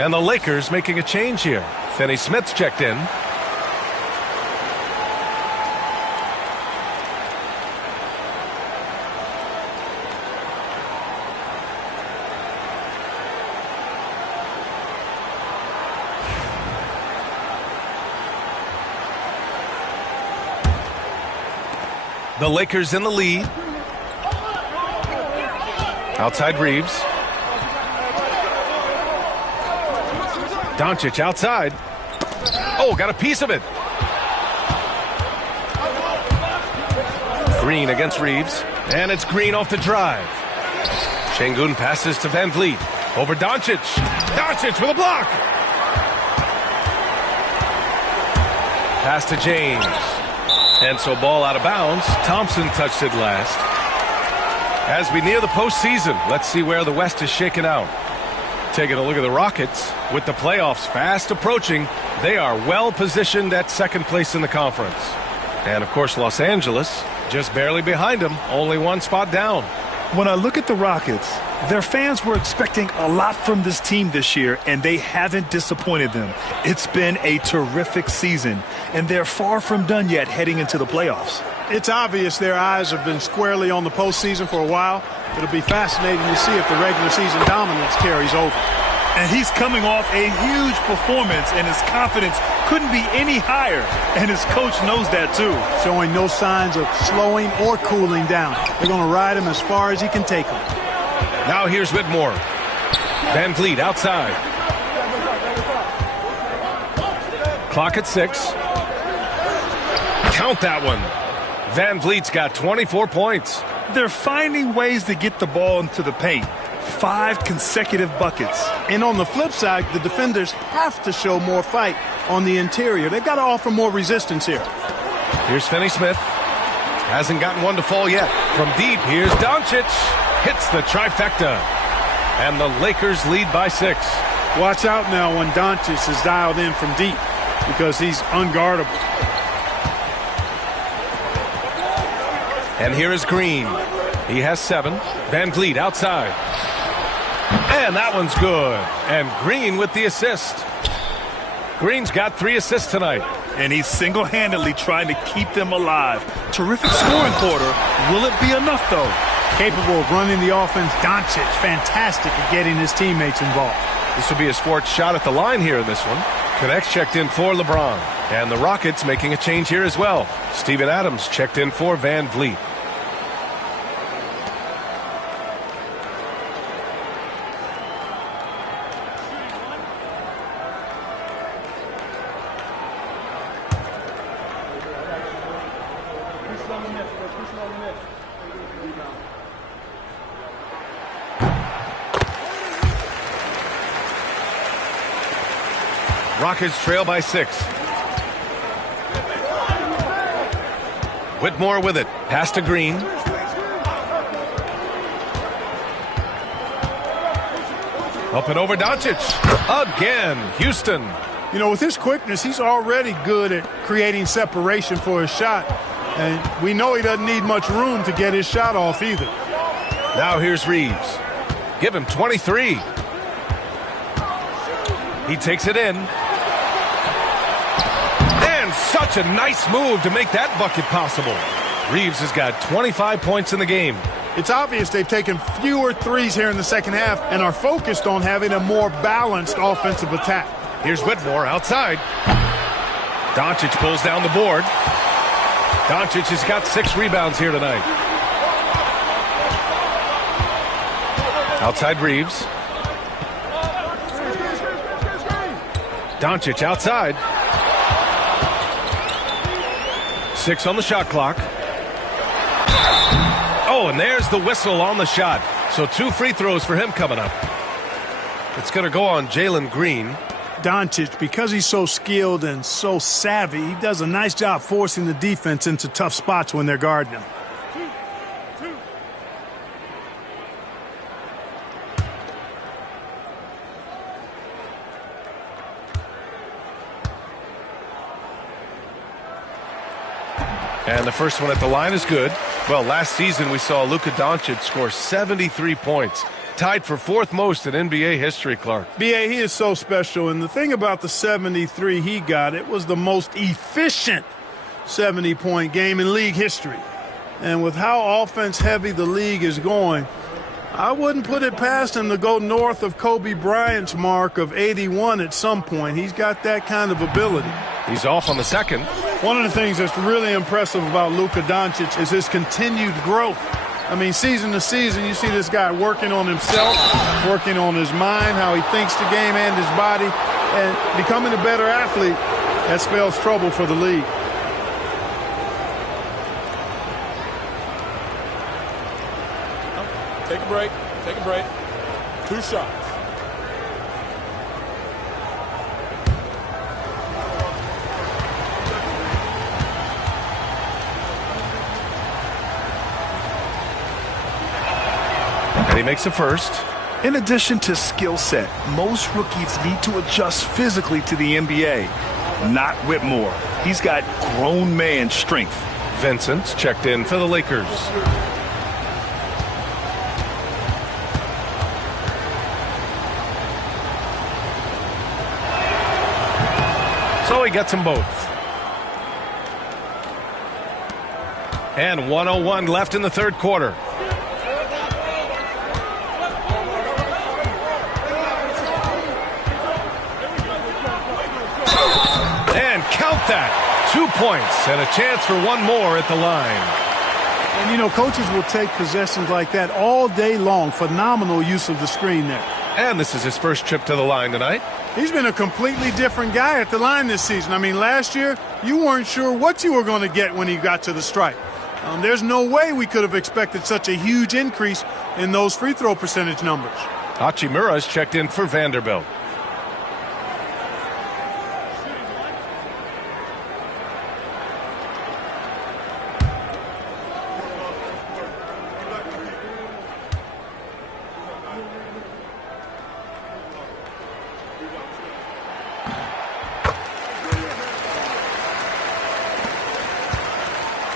And the Lakers making a change here. Finney Smith's checked in. The Lakers in the lead. Outside Reeves. Doncic outside. Oh, got a piece of it. Green against Reeves. And it's Green off the drive. Şengün passes to Van Vliet. Over Doncic. Doncic with a block. Pass to James. And so ball out of bounds. Thompson touched it last. As we near the postseason, let's see where the West is shaken out. Taking a look at the Rockets. With the playoffs fast approaching, they are well positioned at second place in the conference. And of course, Los Angeles just barely behind them, only one spot down. When I look at the Rockets, their fans were expecting a lot from this team this year, and they haven't disappointed them. It's been a terrific season, and they're far from done yet heading into the playoffs. It's obvious their eyes have been squarely on the postseason for a while. It'll be fascinating to see if the regular season dominance carries over. And he's coming off a huge performance, and his confidence couldn't be any higher. And his coach knows that, too. Showing no signs of slowing or cooling down. They're going to ride him as far as he can take him. Now here's Whitmore. Van Vliet outside. Clock at 6. Count that one. Van Vliet's got 24 points. They're finding ways to get the ball into the paint. 5 consecutive buckets. And on the flip side, the defenders have to show more fight on the interior. They've got to offer more resistance here. Here's Finney Smith. Hasn't gotten one to fall yet. From deep, here's Doncic. Hits the trifecta. And the Lakers lead by 6. Watch out now when Doncic is dialed in from deep because he's unguardable. And here is Green. He has 7. Van Vliet outside. And that one's good. And Green with the assist. Green's got 3 assists tonight. and he's single-handedly trying to keep them alive. Terrific scoring quarter. Will it be enough, though? Capable of running the offense. Doncic, fantastic at getting his teammates involved. This will be his fourth shot at the line here in this one. Connects checked in for LeBron. And the Rockets making a change here as well. Steven Adams checked in for Van Vliet. Rockets trail by 6. Whitmore with it. Pass to Green. Up and over Doncic. Again, Houston. You know, with his quickness, he's already good at creating separation for his shot. And we know he doesn't need much room to get his shot off either. Now here's Reeves. Give him 23. He takes it in. Such a nice move to make that bucket possible. Reeves has got 25 points in the game. It's obvious they've taken fewer threes here in the second half and are focused on having a more balanced offensive attack. Here's Whitmore outside. Doncic pulls down the board. Doncic has got 6 rebounds here tonight. Outside Reeves. Doncic outside. 6 on the shot clock. Oh, and there's the whistle on the shot. So 2 free throws for him coming up. It's going to go on Jalen Green. Doncic, because he's so skilled and so savvy, he does a nice job forcing the defense into tough spots when they're guarding him. And the first one at the line is good. Well, last season we saw Luka Doncic score 73 points. Tied for 4th most in NBA history, Clark. B.A., he is so special. And the thing about the 73 he got, it was the most efficient 70-point game in league history. And with how offense-heavy the league is going, I wouldn't put it past him to go north of Kobe Bryant's mark of 81 at some point. He's got that kind of ability. He's off on the second. One of the things that's really impressive about Luka Doncic is his continued growth. I mean, season to season, you see this guy working on himself, working on his mind, how he thinks the game and his body, and becoming a better athlete. That spells trouble for the league. Take a break. Take a break. 2 shots. And he makes the first. In addition to skill set, most rookies need to adjust physically to the NBA. Not Whitmore. He's got grown man strength. Vincent's checked in for the Lakers. So he gets them both. And 1:01 left in the third quarter. And count that. 2 points and a chance for one more at the line. And, you know, coaches will take possessions like that all day long. Phenomenal use of the screen there. And this is his first trip to the line tonight. He's been a completely different guy at the line this season. I mean, last year, you weren't sure what you were going to get when he got to the stripe. There's no way we could have expected such a huge increase in those free throw percentage numbers. Hachimura's checked in for Vanderbilt.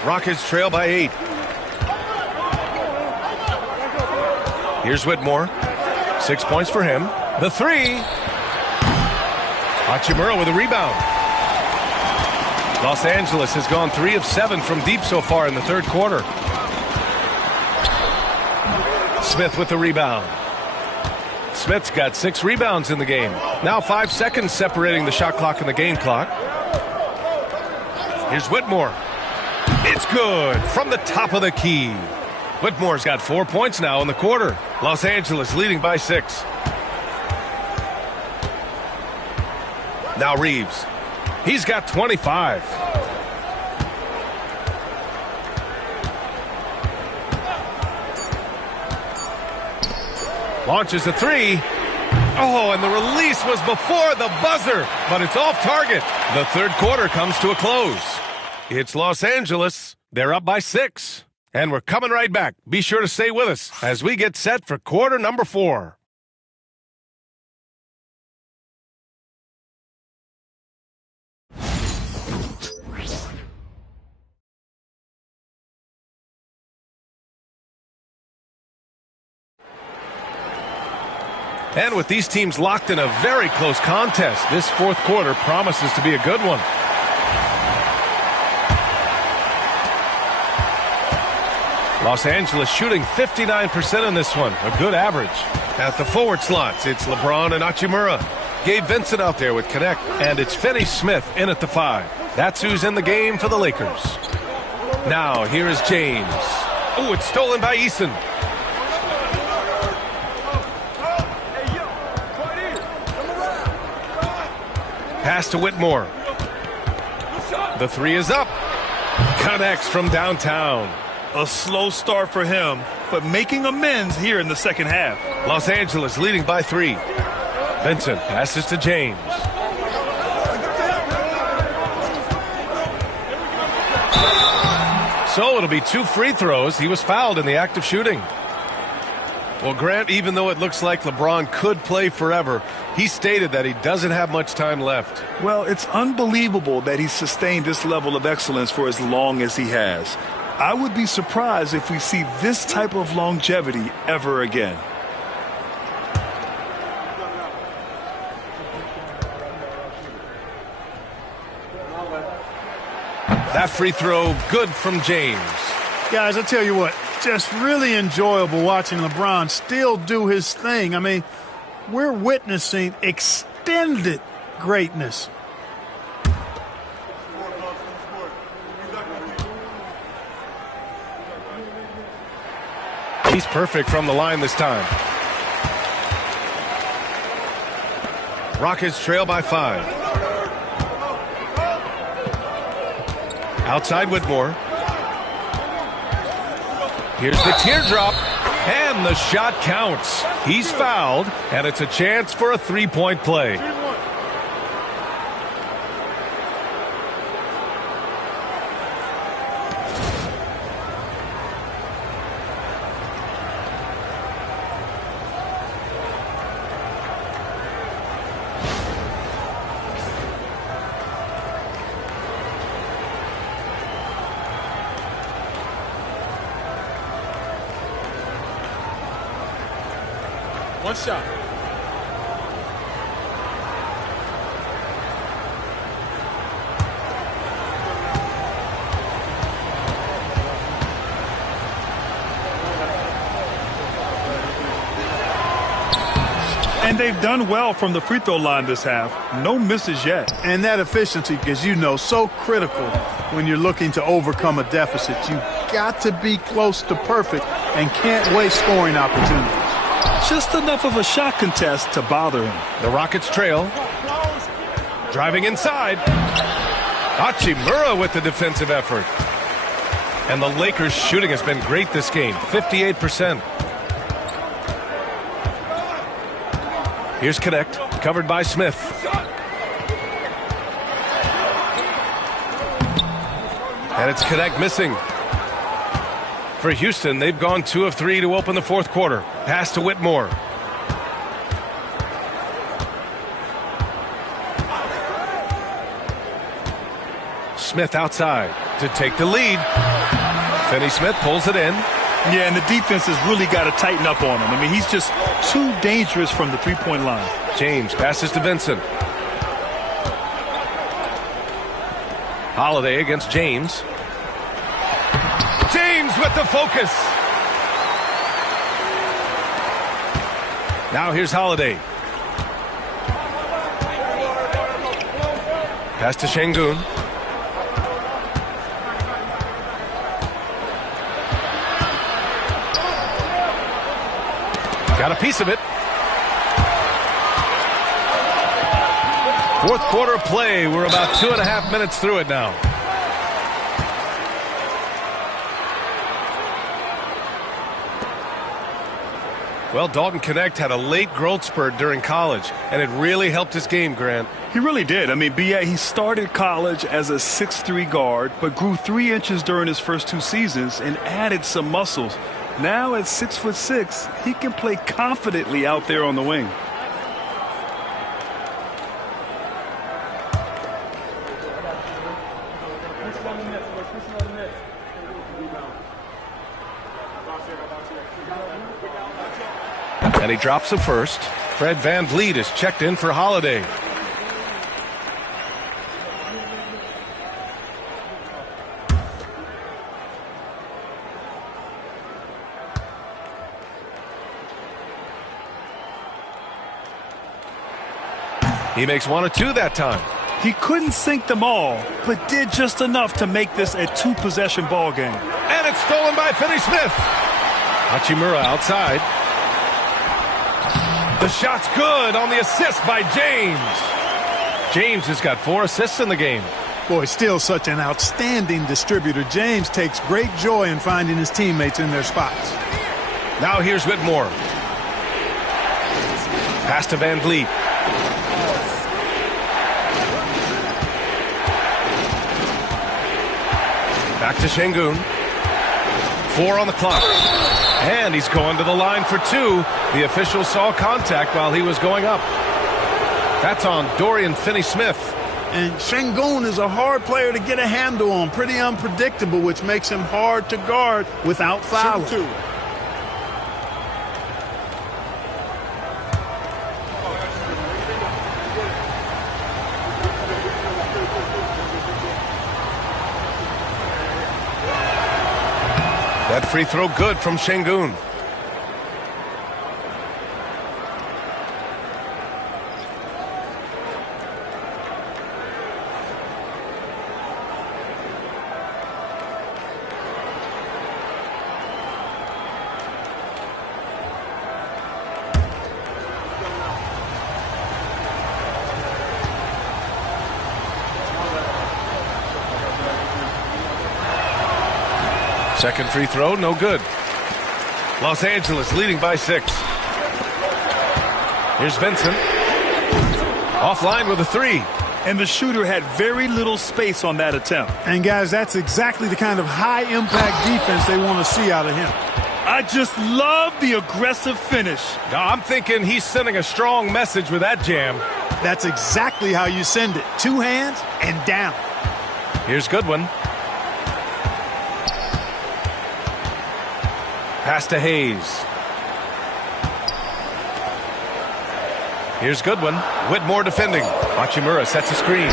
Rockets trail by 8. Here's Whitmore. 6 points for him. The three. Hachimura with a rebound. Los Angeles has gone 3 of 7 from deep so far in the third quarter. Smith with the rebound. Smith's got 6 rebounds in the game. Now 5 seconds separating the shot clock and the game clock. Here's Whitmore. It's good from the top of the key. Whitmore's got 4 points now in the quarter. Los Angeles leading by 6. Now Reeves. He's got 25. Launches a 3. Oh, and the release was before the buzzer, but it's off target. The third quarter comes to a close. It's Los Angeles. They're up by 6. And we're coming right back. Be sure to stay with us as we get set for quarter number 4. And with these teams locked in a very close contest, this fourth quarter promises to be a good one. Los Angeles shooting 59% in this one, a good average. At the forward slots, it's LeBron and Hachimura. Gabe Vincent out there with Connect, and it's Finney-Smith in at the 5. That's who's in the game for the Lakers. Now, here is James. Oh, it's stolen by Eason. Pass to Whitmore. The 3 is up. Connects from downtown. A slow start for him, but making amends here in the second half. Los Angeles leading by 3. Vincent passes to James. So it'll be 2 free throws. He was fouled in the act of shooting. Well, Grant, even though it looks like LeBron could play forever, he stated that he doesn't have much time left. Well, it's unbelievable that he's sustained this level of excellence for as long as he has. I would be surprised if we see this type of longevity ever again. That free throw, good from James. Guys, I tell you what, just really enjoyable watching LeBron still do his thing. I mean, we're witnessing extended greatness. He's perfect from the line this time. Rockets trail by 5. Outside Whitmore. Here's the teardrop, and the shot counts. He's fouled, and it's a chance for a 3-point play. One shot. And they've done well from the free throw line this half. No misses yet. And that efficiency, as you know, so critical when you're looking to overcome a deficit. You've got to be close to perfect and can't waste scoring opportunities. Just enough of a shot contest to bother him. The Rockets trail. Driving inside. Hachimura with the defensive effort. And the Lakers' shooting has been great this game, 58%. Here's Connect, covered by Smith. And it's Connect missing. For Houston, they've gone 2 of 3 to open the fourth quarter. Pass to Whitmore. Smith outside to take the lead. Finney-Smith pulls it in. Yeah, and the defense has really got to tighten up on him. I mean, he's just too dangerous from the three-point line. James passes to Vincent. Holiday against James. James with the focus. Now here's Holiday. Pass to Şengün. Got a piece of it. Fourth quarter play. We're about 2.5 minutes through it now. Well, Dalton Knecht had a late growth spurt during college, and it really helped his game, Grant. He really did. I mean, B.A., he started college as a 6'3" guard, but grew 3 inches during his first 2 seasons and added some muscles. Now at 6'6", he can play confidently out there on the wing. And he drops the first. Fred VanVleet is checked in for Holiday. He makes 1 of 2 that time. He couldn't sink them all, but did just enough to make this a 2-possession ball game. And it's stolen by Finney-Smith. Hachimura outside. The shot's good on the assist by James. James has got 4 assists in the game. Boy, still such an outstanding distributor. James takes great joy in finding his teammates in their spots. Now here's Whitmore. Pass to VanVleet. Back to Şengün. 4 on the clock. And he's going to the line for 2. The official saw contact while he was going up. That's on Dorian Finney-Smith. And Şengün is a hard player to get a handle on. Pretty unpredictable, which makes him hard to guard without fouling. That free throw good from Şengün. Second free throw, no good. Los Angeles leading by 6. Here's Vincent. Offline with a 3. And the shooter had very little space on that attempt. And guys, that's exactly the kind of high-impact defense they want to see out of him. I just love the aggressive finish. Now, I'm thinking he's sending a strong message with that jam. That's exactly how you send it. 2 hands and down. Here's Goodwin. Pass to Hayes. Here's Goodwin. Whitmore defending. Hachimura sets a screen.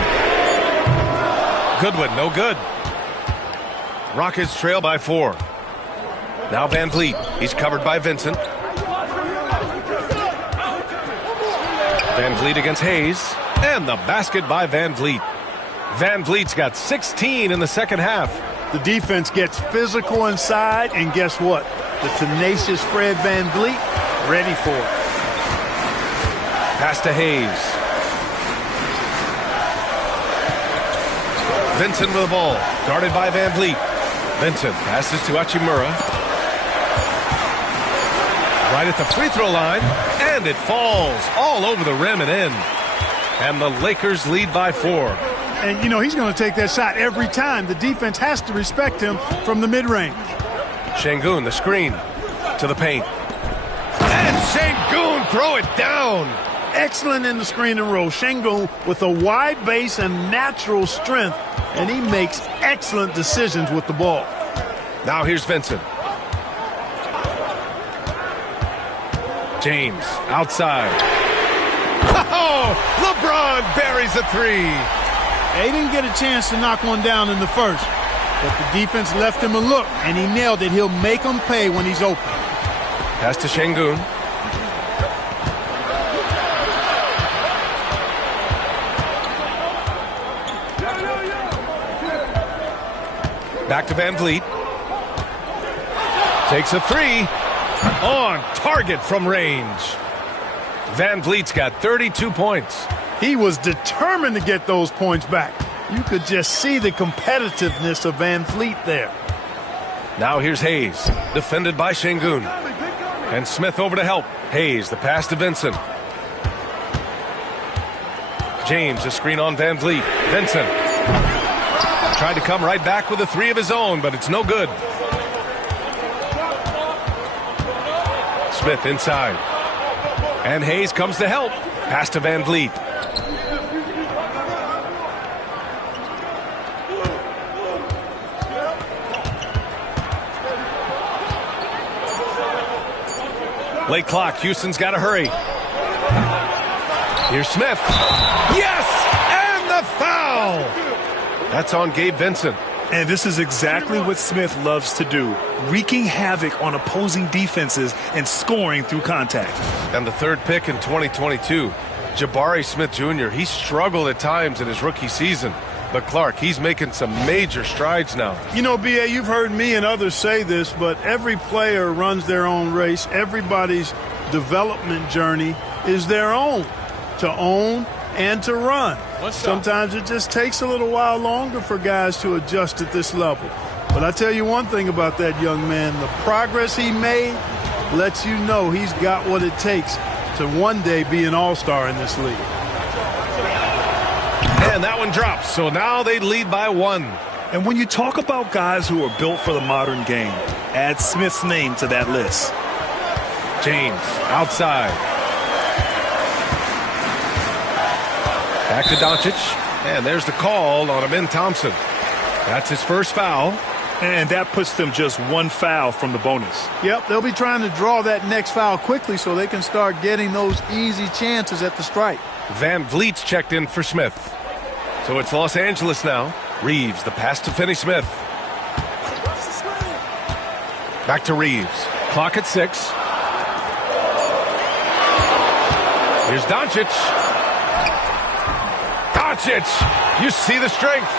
Goodwin, no good. Rockets trail by 4. Now VanVleet. He's covered by Vincent. VanVleet against Hayes. And the basket by VanVleet. VanVleet's got 16 in the second half. The defense gets physical inside, and guess what? The tenacious Fred VanVleet ready for it. Pass to Hayes. Vincent with the ball. Guarded by VanVleet. Vincent passes to Hachimura. Right at the free throw line. And it falls all over the rim and in. And the Lakers lead by 4. And, you know, he's going to take that shot every time. The defense has to respect him from the mid-range. Şengün, the screen to the paint. And Şengün throw it down. Excellent in the screen and roll. Şengün with a wide base and natural strength, and he makes excellent decisions with the ball. Now here's Vincent. James outside. Oh, LeBron buries a 3. They didn't get a chance to knock one down in the first, but the defense left him a look, and he nailed it. He'll make them pay when he's open. Pass to Şengün. Back to Van Vliet. Takes a three. On target from range. Van Vliet's got 32 points. He was determined to get those points back. You could just see the competitiveness of Van Vliet there. Now here's Hayes, defended by Şengün. And Smith over to help. Hayes, the pass to Vincent. James, a screen on Van Vliet. Vincent tried to come right back with a three of his own, but it's no good. Smith inside. And Hayes comes to help. Pass to Van Vliet. Late clock. Houston's got to hurry. Here's Smith. Yes! And the foul! That's on Gabe Vincent. And this is exactly what Smith loves to do, wreaking havoc on opposing defenses and scoring through contact. And the third pick in 2022, Jabari Smith Jr., he struggled at times in his rookie season. But Clark, he's making some major strides now. You know, B.A., you've heard me and others say this, but every player runs their own race. Everybody's development journey is their own, to own and to run. Sometimes it just takes a little while longer for guys to adjust at this level. But I tell you one thing about that young man, the progress he made lets you know he's got what it takes to one day be an all-star in this league. And that one drops, so now they lead by one. And when you talk about guys who are built for the modern game, add Smith's name to that list. James, outside. Back to Doncic, and there's the call on Amin Thompson. That's his first foul. And that puts them just one foul from the bonus. Yep, they'll be trying to draw that next foul quickly so they can start getting those easy chances at the stripe. Van Vliet's checked in for Smith. So it's Los Angeles now. Reeves, the pass to Finney Smith. Back to Reeves. Clock at 6. Here's Doncic. Doncic! You see the strength.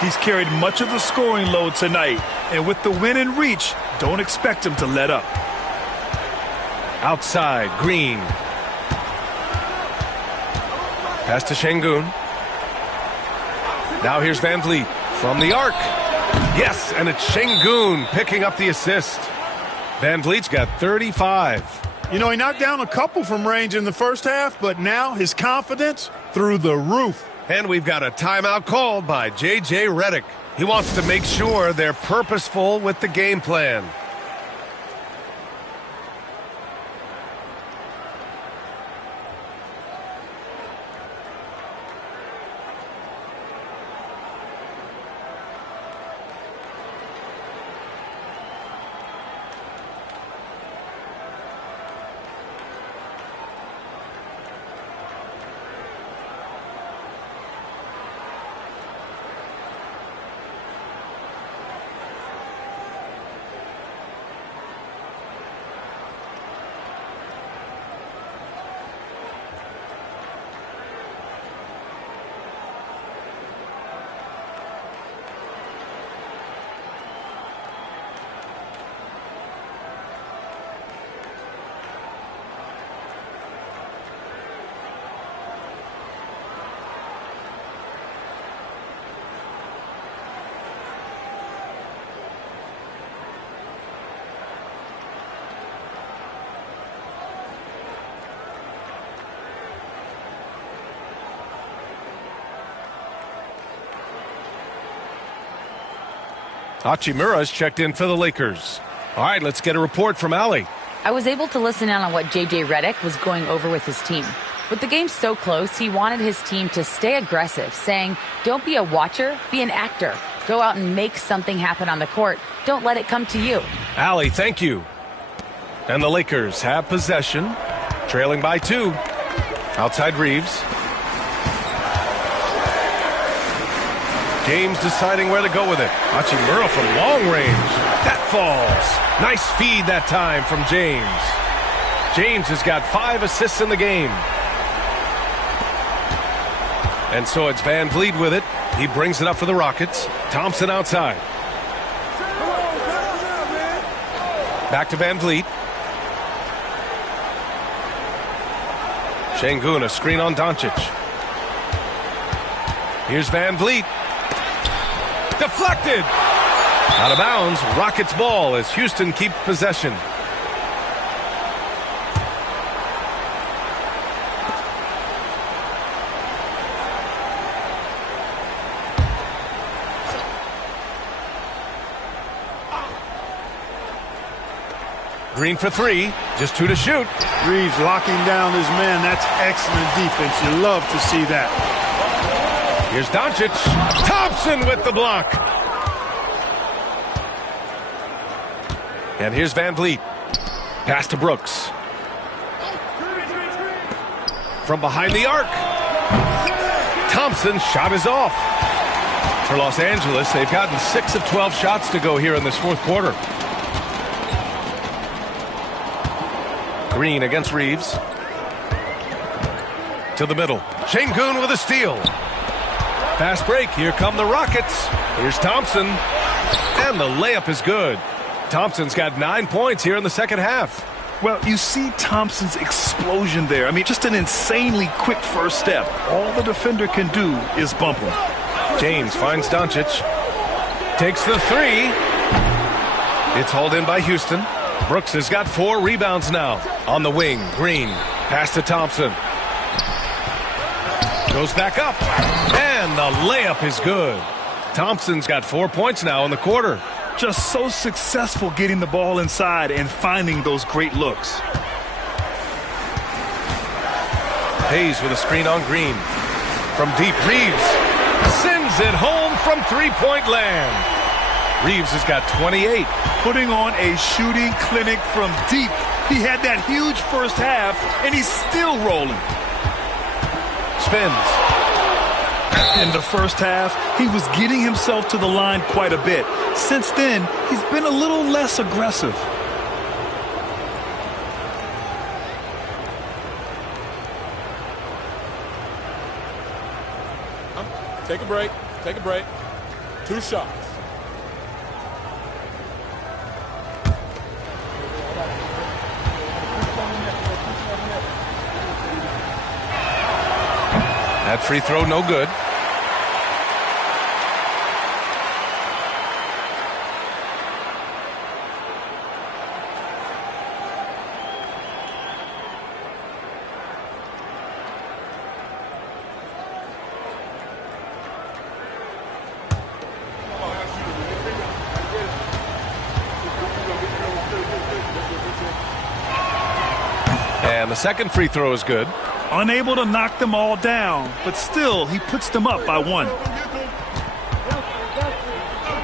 He's carried much of the scoring load tonight. And with the win in reach, don't expect him to let up. Outside, Green. Pass to Şengün. Now here's Van Vliet from the arc. Yes, and it's Şengün picking up the assist. Van Vliet's got 35. You know, he knocked down a couple from range in the first half, but now his confidence through the roof. And we've got a timeout called by J.J. Redick. He wants to make sure they're purposeful with the game plan. Hachimura's checked in for the Lakers. All right, let's get a report from Allie. I was able to listen in on what J.J. Redick was going over with his team. With the game so close, he wanted his team to stay aggressive, saying, don't be a watcher, be an actor. Go out and make something happen on the court. Don't let it come to you. Allie, thank you. And the Lakers have possession, trailing by 2. Outside Reeves. James deciding where to go with it. Hachimura from long range. That falls. Nice feed that time from James. James has got 5 assists in the game. And so it's Van Vliet with it. He brings it up for the Rockets. Thompson outside. Back to Van Vliet. Şengün, a screen on Doncic. Here's Van Vliet. Deflected. Out of bounds. Rockets ball as Houston keeps possession. Green for 3. Just 2 to shoot. Reeves locking down his man. That's excellent defense. You love to see that. Here's Doncic. Thompson with the block. And here's Van Vliet. Pass to Brooks. From behind the arc. Thompson's shot is off. For Los Angeles, they've gotten 6 of 12 shots to go here in this fourth quarter. Green against Reeves. To the middle. Şengün with a steal. Fast break. Here come the Rockets. Here's Thompson. And the layup is good. Thompson's got 9 points here in the second half. Well, you see Thompson's explosion there. I mean, just an insanely quick first step. All the defender can do is bump him. James finds Doncic. Takes the 3. It's hauled in by Houston. Brooks has got 4 rebounds now. On the wing, Green. Pass to Thompson. Goes back up. And the layup is good. Thompson's got 4 points now in the quarter. Just so successful getting the ball inside and finding those great looks. Hayes with a screen on Green. From deep, Reeves sends it home from three-point land. Reeves has got 28. Putting on a shooting clinic from deep. He had that huge first half, and he's still rolling. Spins. In the first half, he was getting himself to the line quite a bit. Since then, he's been a little less aggressive. Take a break. Take a break. 2 shots. That free throw no good. And the second free throw is good. Unable to knock them all down, but still, he puts them up by 1.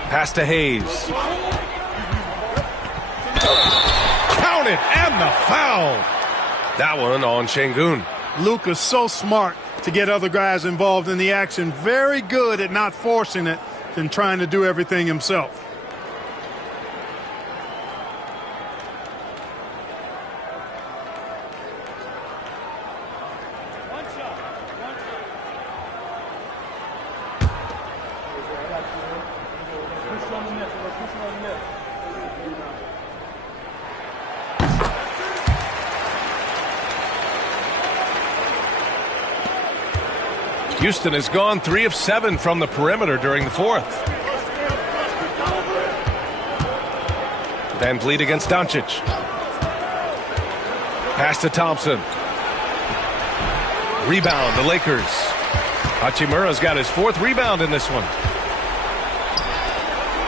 Pass to Hayes. Count it, and the foul. That one on Şengün. Luka's so smart to get other guys involved in the action. Very good at not forcing it and trying to do everything himself. Houston has gone 3 of 7 from the perimeter during the fourth. Van Vliet against Doncic. Pass to Thompson. Rebound, the Lakers. Hachimura's got his 4th rebound in this one.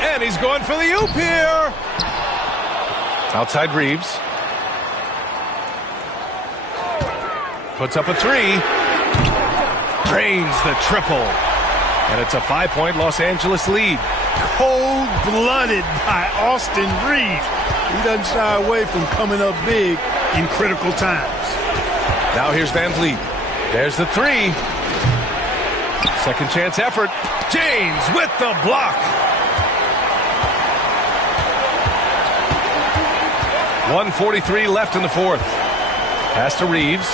And he's going for the oop here. Outside Reeves. Puts up a 3. Drains the triple. And it's a 5-point Los Angeles lead. Cold-blooded by Austin Reeves. He doesn't shy away from coming up big in critical times. Now here's Van Vliet. There's the 3. Second chance effort. James with the block. 1:43 left in the fourth. Pass to Reeves.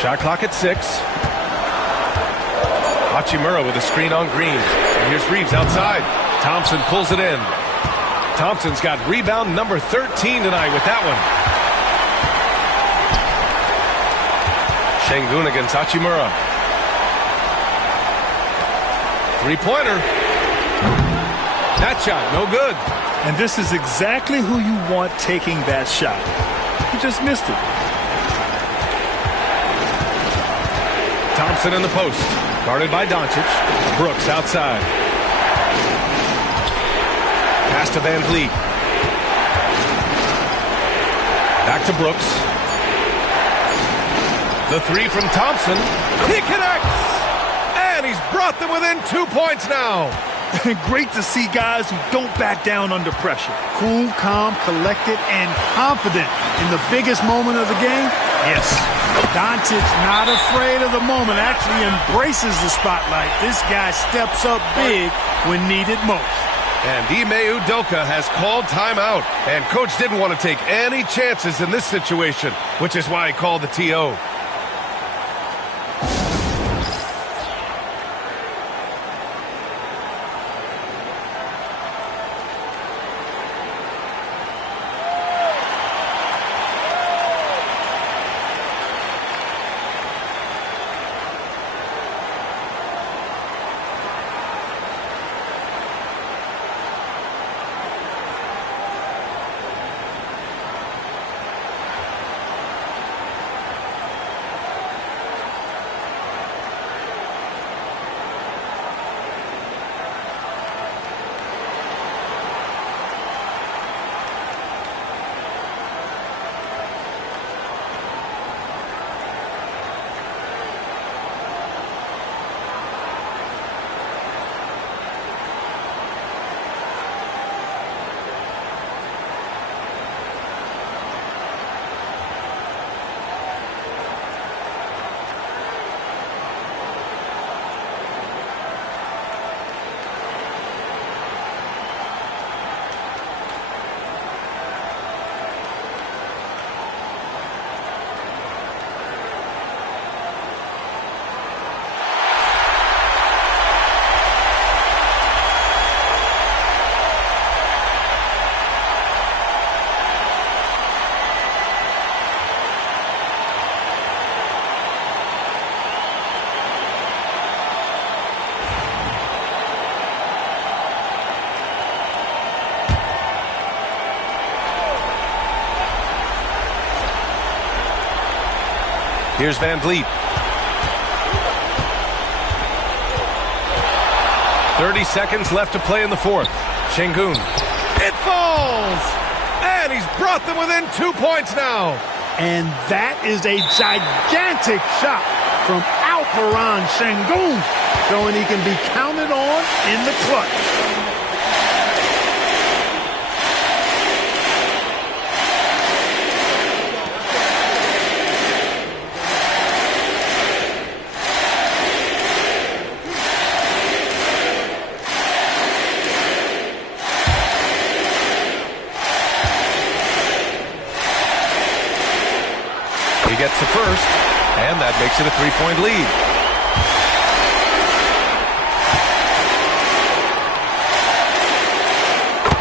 Shot clock at 6. Hachimura with a screen on Green. And here's Reeves outside. Thompson pulls it in. Thompson's got rebound number 13 tonight with that one. Şengün against Hachimura. Three-pointer. That shot, no good. And this is exactly who you want taking that shot. He just missed it. Thompson in the post. Guarded by Doncic. Brooks outside. Pass to Van Vliet. Back to Brooks. The three from Thompson. He connects! And he's brought them within 2 points now. Great to see guys who don't back down under pressure. Cool, calm, collected, and confident in the biggest moment of the game. Yes. Doncic not afraid of the moment, actually embraces the spotlight. This guy steps up big when needed most. And Ime Udoka has called timeout. And coach didn't want to take any chances in this situation, which is why he called the TO. Here's Van Vliet. 30 seconds left to play in the fourth. Şengün. It falls! And he's brought them within 2 points now. And that is a gigantic shot from Alperen Şengün, showing he can be counted on in the clutch. Gets the first, and that makes it a 3-point lead.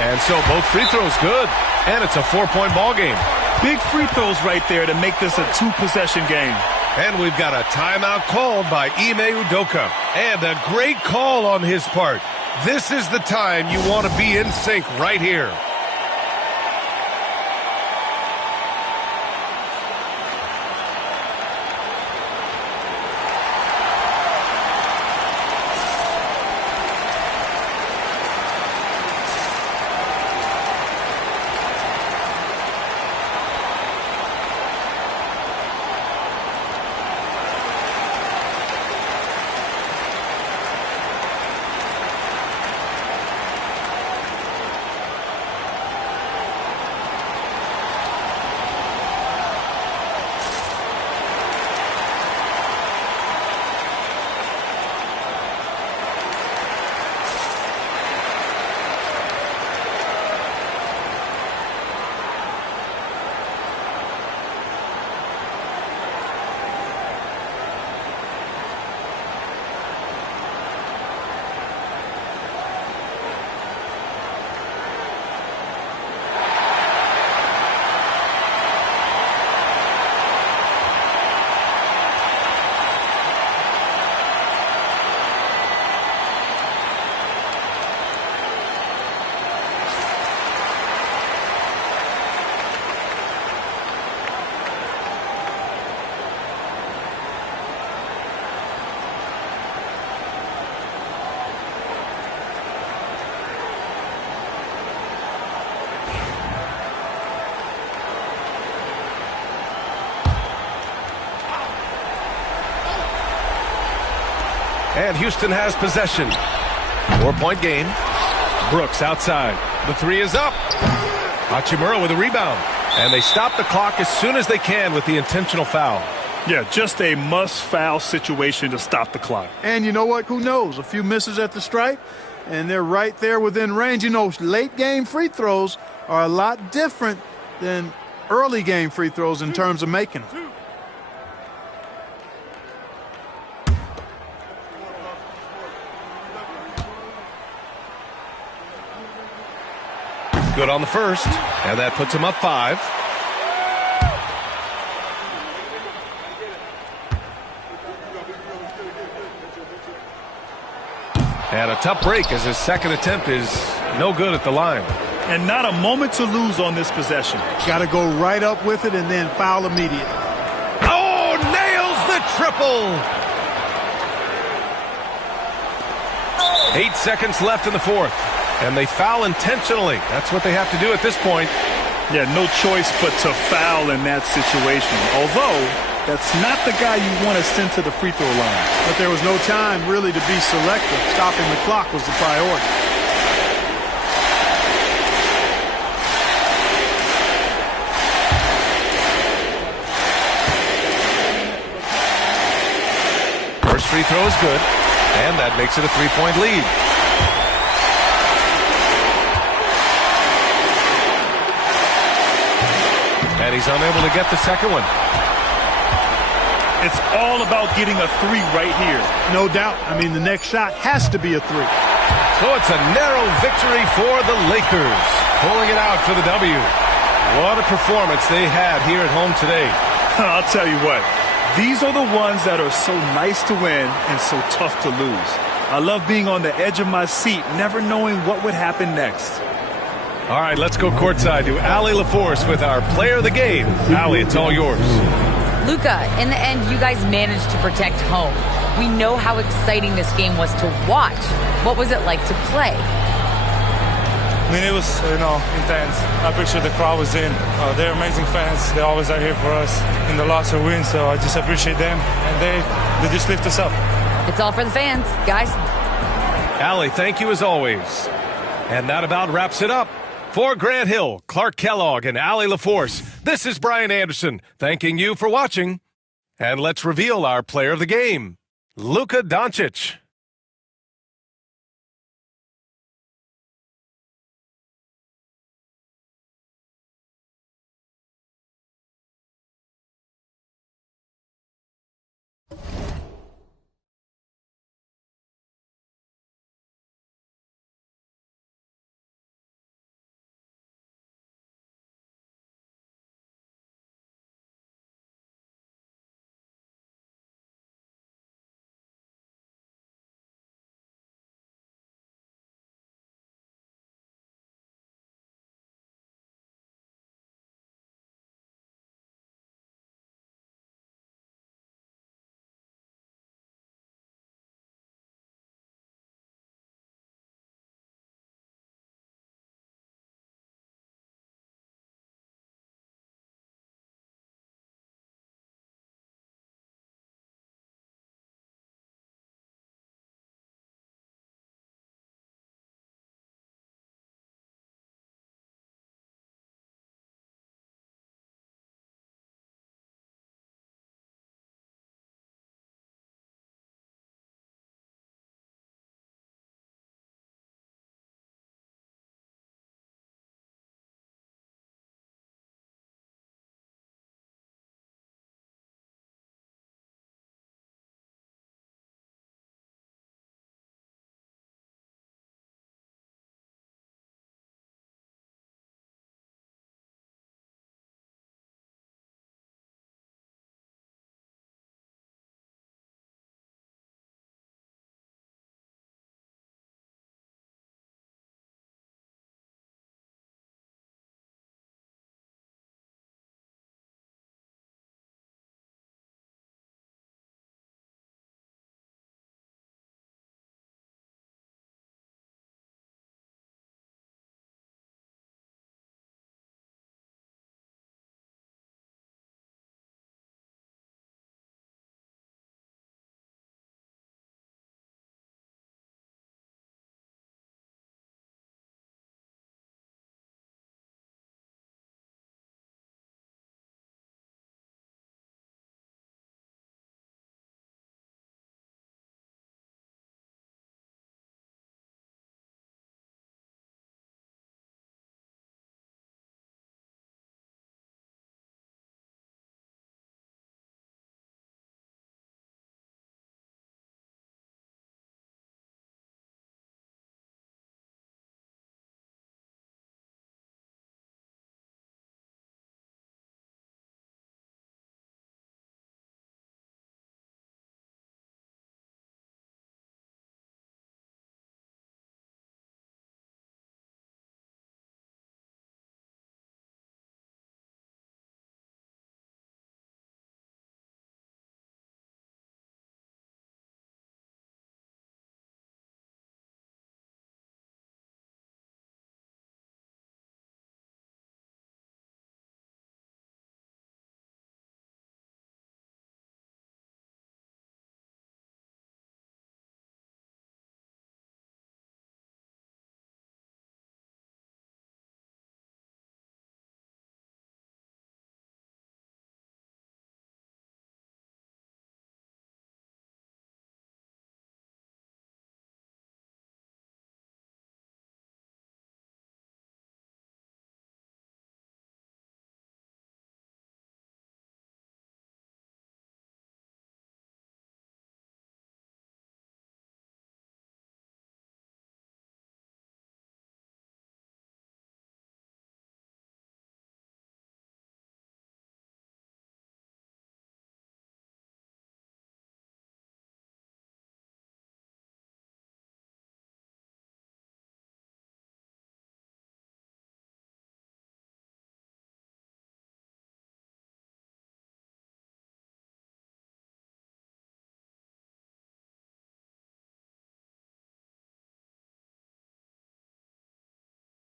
And so both free throws good, and it's a 4-point ball game. Big free throws right there to make this a 2-possession game. And we've got a timeout called by Ime Udoka, and a great call on his part. This is the time you want to be in sync right here. And Houston has possession. 4-point game. Brooks outside. The three is up. Hachimura with a rebound. And they stop the clock as soon as they can with the intentional foul. Yeah, just a must-foul situation to stop the clock. And you know what? Who knows? A few misses at the stripe, and they're right there within range. You know, late-game free throws are a lot different than early-game free throws in terms of making them. Good on the first, and that puts him up 5. And a tough break as his second attempt is no good at the line. And not a moment to lose on this possession. Got to go right up with it and then foul immediately. Oh, nails the triple! 8 seconds left in the fourth. And they foul intentionally. That's what they have to do at this point. Yeah, no choice but to foul in that situation. Although, that's not the guy you want to send to the free throw line. But there was no time really to be selective. Stopping the clock was the priority. First free throw is good, and that makes it a 3-point lead. And he's unable to get the second one. It's all about getting a 3 right here. No doubt. I mean, the next shot has to be a 3. So it's a narrow victory for the Lakers, pulling it out for the W. What a performance they had here at home today. I'll tell you what, these are the ones that are so nice to win and so tough to lose. I love being on the edge of my seat, never knowing what would happen next. All right, let's go courtside to Allie LaForce with our player of the game. Allie, it's all yours. Luka, in the end, you guys managed to protect home. We know how exciting this game was to watch. What was it like to play? I mean, it was, intense. I appreciate the crowd was in. They're amazing fans. They always are here for us in the loss or win, so I just appreciate them. And they just lift us up. It's all for the fans, guys. Allie, thank you as always. And that about wraps it up. For Grant Hill, Clark Kellogg, and Allie LaForce, this is Brian Anderson, thanking you for watching. And let's reveal our player of the game, Luka Doncic.